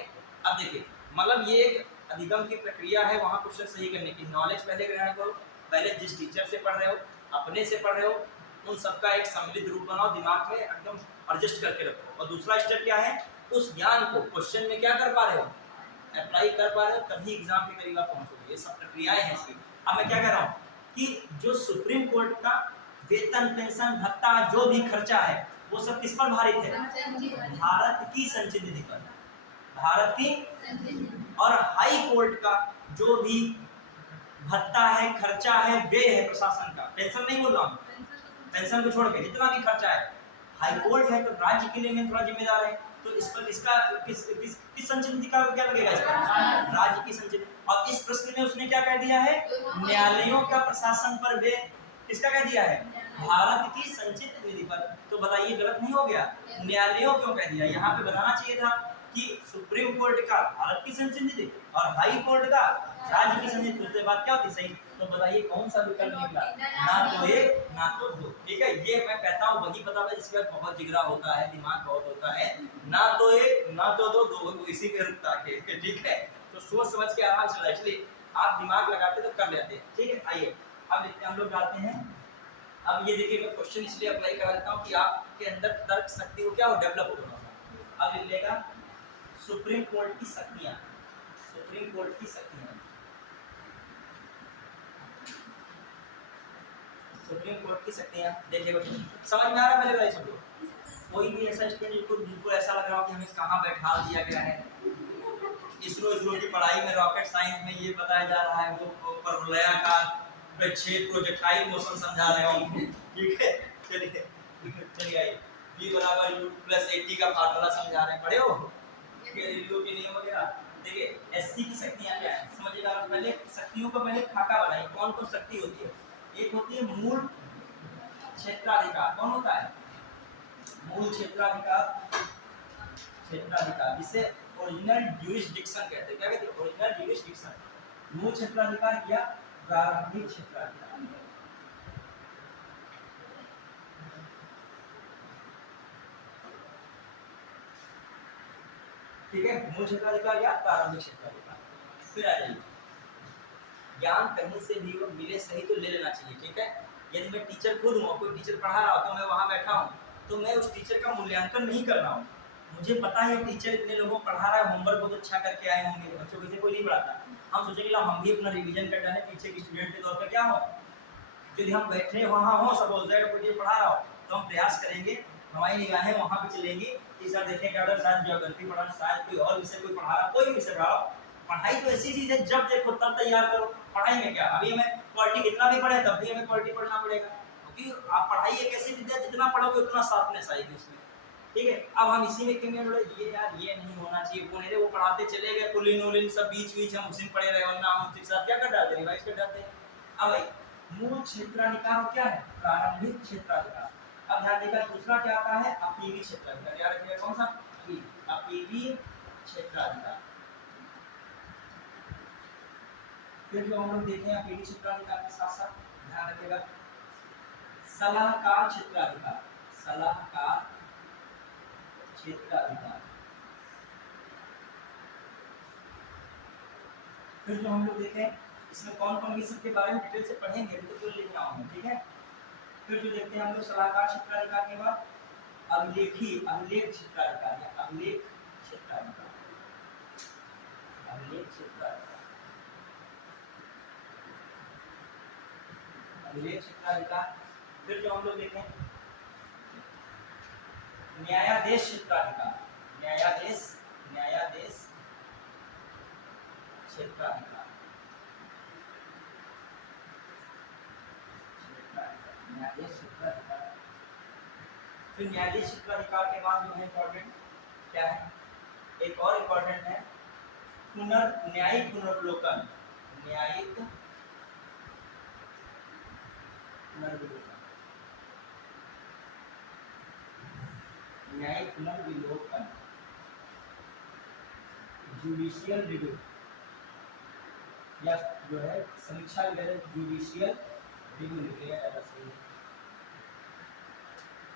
अब देखिए मतलब ये एक अधिगम की प्रक्रिया है, वहाँ क्वेश्चन सही करने की, नॉलेज पहले ग्रहण करो, पहले जिस टीचर से पढ़ रहे हो, अपने से पढ़ रहे हो, उन सबका एक सम्मिलित रूप बनाओ, दिमाग में एकदम एडजस्ट करके रखो। और दूसरा स्टेप क्या है, उस ज्ञान को क्वेश्चन में क्या कर पा रहे हो, अप्लाई कर पा रहे हो, तभी एग्जाम के करीब आप पहुंचोगे। ये सब प्रक्रियाएं हैं इसकी। अब मैं क्या कह रहा हूँ कि जो सुप्रीम कोर्ट का वेतन, पेंशन, भत्ता, जो भी खर्चा है, वो सब किस पर भारित है, भारत की संचित निधि पर, भारत की। और हाई कोर्ट का जो भी भत्ता है, खर्चा है, व्यय है प्रशासन का, पेंशन नहीं बोल रहा हूँ, पेंशन को छोड़ के जितना भी खर्चा है, हाई कोर्ट है तो राज्य के लिए मैं थोड़ा जिम्मेदार है, तो इस पर इसका किस संचित निधि का क्या लगेगा, इसका राज्य की संचित। और इस प्रश्न में उसने क्या कह दिया है, न्यायालयों का प्रशासन पर व्यय किसका कह दिया है, भारत की संचित निधि पर। तो बताइए गलत नहीं हो गया, न्यायालयों क्यों कह दिया, यहाँ पे बताना चाहिए था कि सुप्रीम कोर्ट का भारत की संचित निधि और हाई कोर्ट का राज्य की संचित निधि, बात क्या होती सही। तो बताइए कौन सा विकल्प निकला, ना तो एक ना तो दो, ठीक है। ये मैं कहता हूँ वही पता है जिसके बाद बहुत जिगरा होता है, दिमाग बहुत होता है, ना तो एक ना तो दो, दो इसी के रुकता है, ठीक है। तो सोच समझ के आराम से, एक्चुअली आप दिमाग लगाते तो कर लेते हैं, ठीक है। आइए अब देखते हैं, हम लोग जाते हैं। अब ये देखिए मैं क्वेश्चन इसलिए अप्लाई करा देता हूँ कि आपके अंदर तर्क शक्ति को क्या हो, डेवलप हो थोड़ा। अब लिख लेगा सुप्रीम कोर्ट की शक्तियाँ, सुप्रीम कोर्ट की शक्तियाँ, सुप्रीम कोर्ट की शक्तियाँ। देखिए क्वेश्चन समझ में आ रहा है, पहले सब लोग, कोई भी ऐसा स्टूडेंट बिल्कुल ऐसा लग रहा हो कि हमें कहाँ बैठा दिया गया है, इसरो की पढ़ाई में, रॉकेट साइंस में ये बताया जा रहा है, वो परवलयाकार प्रक्षेप प्रोजेक्टाइल मोशन समझा रहे हो हमको, ठीक है। चलिए v बराबर u प्लस 80 का फार्मूला समझा रहे हैं, पढ़े हो गैलीलियो के नियम वगैरह। देखिए एससी की शक्तियाँ क्या है समझिएगा। पहले शक्तियों का पहले खाका बनाइए, कौन कौन शक्ति होती है। एक होती है मूल क्षेत्राधिकार, कौन होता है, मूल क्षेत्राधिकार, क्षेत्राधिकार जिसे ओरिजिनल ड्यूरिसडिक्शन कहते हैं। क्या कहते हैं, ओरिजिनल ड्यूरिसडिक्शन। मूल क्षेत्राधिकार या प्रारंभिक क्षेत्राधिकार। ठीक है, मूल क्षेत्राधिकार या प्रारंभिक क्षेत्राधिकार। फिर आ जाइए, ज्ञान कहीं से भी मिले सही तो ले लेना चाहिए। ठीक है, यदि मैं टीचर खुद हूँ, कोई टीचर पढ़ा रहा हो तो मैं वहाँ बैठा हूँ, तो मैं उस टीचर का मूल्यांकन नहीं कर रहा हूँ। मुझे पता है टीचर इतने लोगों को पढ़ा रहा है, होमवर्क बहुत अच्छा करके आए होंगे, बच्चों को कोई नहीं पढ़ाता, हम सोचेंगे हम भी अपना रिवीजन कर डालें पीछे के स्टूडेंट के तौर पर। क्या हो, यदि हम बैठे वहाँ हो, सपोज दैट कोई पढ़ा रहा हो, तो हम प्रयास करेंगे, हमारी निगाहें वहाँ पे चलेंगी कि सर देखें क्या शायद ज्योग्राफी पढ़ा, शायद कोई और विषय कोई पढ़ा रहा, कोई भी विषय पढ़ा। पढ़ाई तो ऐसी चीज है, जब देखो तब तैयार करो। पढ़ाई में क्या, अभी हमें क्वालिटी कितना भी पढ़े तब भी हमें क्वालिटी पढ़ना पड़ेगा, क्योंकि आप पढ़ाई एक ऐसी विद्या जितना पढ़ोगे उतना शार्पनेस आएगी उसमें। ठीक है, अब हम इसी में क्यों बोले ये यार ये नहीं होना चाहिए, वो नहीं, वो पढ़ाते चले गए कुलीन उलीन सब बीच बीच हम उसी में पढ़े रहे, वरना हम उसके साथ क्या कर डालते, रिवाइज कर डालते हैं। अब भाई मूल क्षेत्राधिकार क्या है, प्रारंभिक क्षेत्राधिकार। अब ध्यान देकर दूसरा क्या आता है, अपीली क्षेत्राधिकार। याद रखिएगा कौन सा, अपीली क्षेत्राधिकार। फिर जो हम लोग देखें अपीली क्षेत्राधिकार के साथ साथ ध्यान रखिएगा सलाहकार क्षेत्राधिकार। सलाहकार क्षेत्राधिकार। फिर जो हम लोग देखें इसमें कौन कौन विषय के बारे में डिटेल से पढ़ेंगे, तो केवल लिख रहा हूं। ठीक है, फिर जो देखते हैं हम लोग सलाहकार क्षेत्राधिकार के बाद अभिलेख क्षेत्राधिकार या अभिलेख क्षेत्राधिकार। अभिलेख क्षेत्राधिकार, अभिलेख क्षेत्राधिकार। फिर जो हम लोग देखें न्यायाधीश क्षेत्राधिकार। न्यायाधीश क्षेत्राधिकार। न्यायाधीश क्षेत्राधिकार। फिर न्यायाधीश क्षेत्राधिकार के बाद जो है इम्पोर्टेंट क्या है, एक और इम्पोर्टेंट है न्यायिक पुनर्विलोकन। न्यायिक पुनर्विलोकन। न्यायिक पुनर्विलोकन, जुडिशियल रिव्यू या जो है समीक्षा वगैरह, जुडिशियल रिव्यू लिखेगा ज्यादा सही है।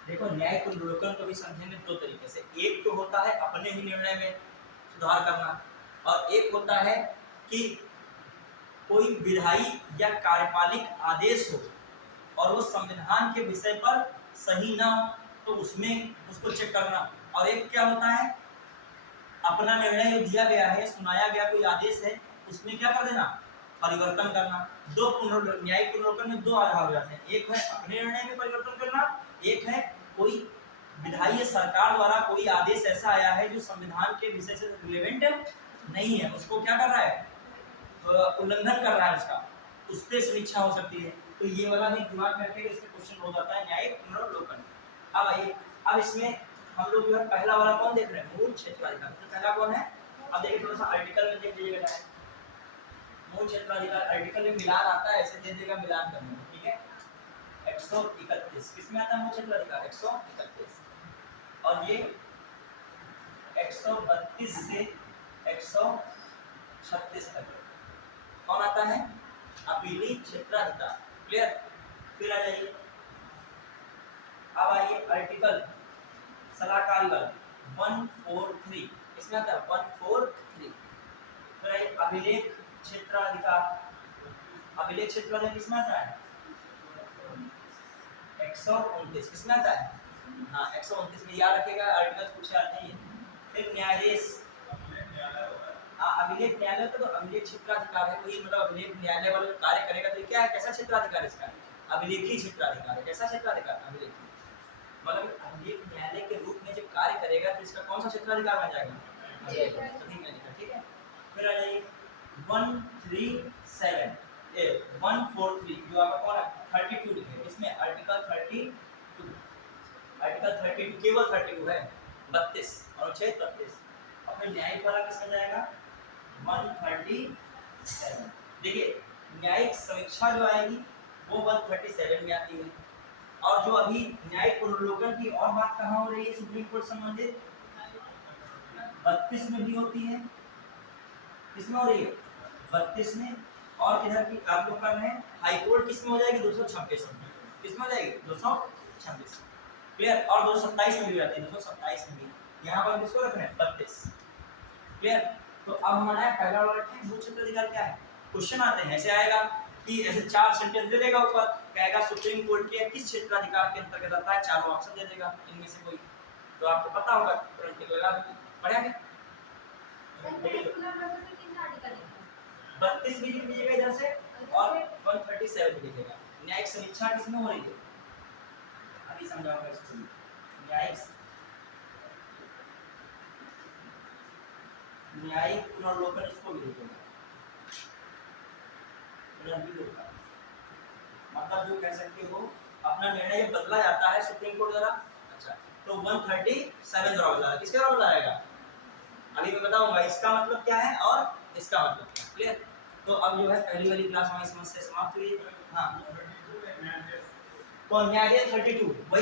देखो न्यायिक पुनर्विलोकन को भी समझेंगे दो तरीके से, एक तो होता है अपने ही निर्णय में सुधार करना, और एक होता है कि कोई विधायी या कार्यपालिक आदेश हो और वो संविधान के विषय पर सही ना हो तो उसमें उसको चेक करना। और एक क्या होता है, अपना निर्णय जो दिया गया है, सुनाया गया कोई आदेश है, उसमें क्या कर देना, परिवर्तन करना। दो न्यायिक पुनर्विलोकन में दो आधार हो जाते हैं, एक है अपने निर्णय में परिवर्तन करना, एक है कोई विधायी सरकार द्वारा कोई आदेश ऐसा आया है जो संविधान के विषय से रिलेवेंट नहीं है, उसको क्या कर रहा है, उल्लंघन कर रहा है उसका, उस पर समीक्षा हो सकती है। तो ये वाला भी दिमाग में रखिएगा, इसमें क्वेश्चन हो जाता है न्यायिक पुनर्विलोकन। अब आइए, अब इसमें हम लोग जो है पहला वाला कौन देख रहे हैं, मूल क्षेत्राधिकार। तो पहला कौन है, अब देखिए थोड़ा सा आर्टिकल में देख लीजिएगा, मूल क्षेत्राधिकार आर्टिकल में मिलान आता है, ऐसे दे देगा मिलान करने में। ठीक है, 131 किसमें आता है मूल क्षेत्राधिकार, 131, और ये 132 से 136 तक कौन आता है, अपीली क्षेत्राधिकार। क्लियर, फिर आ जाइए, अब आइए आर्टिकल सलाहकारी वाला 143, इसमें आता है 143। फिर आइए अभिलेख क्षेत्राधिकार। अभिलेख क्षेत्राधिकार किसमें आता है, 129 किसमें आता है, हाँ 129 में, याद रखिएगा आर्टिकल पूछे आते हैं। फिर न्यायाधीश, अभिलेख न्यायालय का तो अभिलेख क्षेत्राधिकार है, वही मतलब अभिलेख न्यायालय वाला कार्य करेगा तो क्या है, कैसा क्षेत्राधिकार इसका, अभिलेखी क्षेत्राधिकार है। कैसा क्षेत्राधिकार, अभिलेखी, मतलब अभिलेख न्यायालय के रूप में जब कार्य करेगा तो इसका कौन सा क्षेत्राधिकार बन जाएगा, ठीक है। फिर आ जाइए 143 जो आपका कौन है 32 है, इसमें आर्टिकल 32, आर्टिकल 32 केवल 32 है, 32 और 32। और फिर न्यायिक वाला किसमें जाएगा 137। देखिए न्यायिक समीक्षा जो आएगी वो 137 में आती है, और जो अभी न्यायिक पुनर्विलोकन की और बात कहाँ हो रही है सुप्रीम कोर्ट संबंधित, 32 में भी होती है। किसमें हो रही है, 32 में। और किधर की आप लोग कर रहे हैं, हाई कोर्ट किसमें हो जाएगी 226, किसमें हो जाएगी 226। क्लियर, और 227 में भी आती है, 227 में भी। यहाँ पर किसको रख रहे हैं 32। क्लियर? तो अब हमारा पहला वाला ठीक मूल क्षेत्र अधिकार क्या है? क्वेश्चन आते हैं ऐसे आएगा कि ऐसे चार सेंटेंस दे देगा ऊपर, कहेगा सुप्रीम कोर्ट के किस क्षेत्राधिकार के अंतर्गत आता है, चारों ऑप्शन दे देगा इनमें से कोई, तो आपको पता होगा तुरंत टिक लगा दो। पढ़ेंगे पर्टिकुलर नंबर पे कितना आर्टिकल लिखा 32 भी लिख लीजिएगा इधर से और 137 भी लिखिएगा। न्यायिक समीक्षा किसमें हो रही है? अभी समझाऊंगा इसको। न्यायिक पुनर्लोकन इसको भी लिखेंगे। पुनर्विलोकन मतलब जो कह सकते हो अपना निर्णय बदला जाता है सुप्रीम कोर्ट द्वारा। अच्छा, तो 137 द्वारा बदला, किसके द्वारा बदला जाएगा अभी मैं बताऊंगा, इसका मतलब क्या है और इसका मतलब क्या है। क्लियर? तो अब जो है पहली वाली क्लास हमारी समस्या समाप्त हुई। हाँ, कौन न्यायालय 32 वही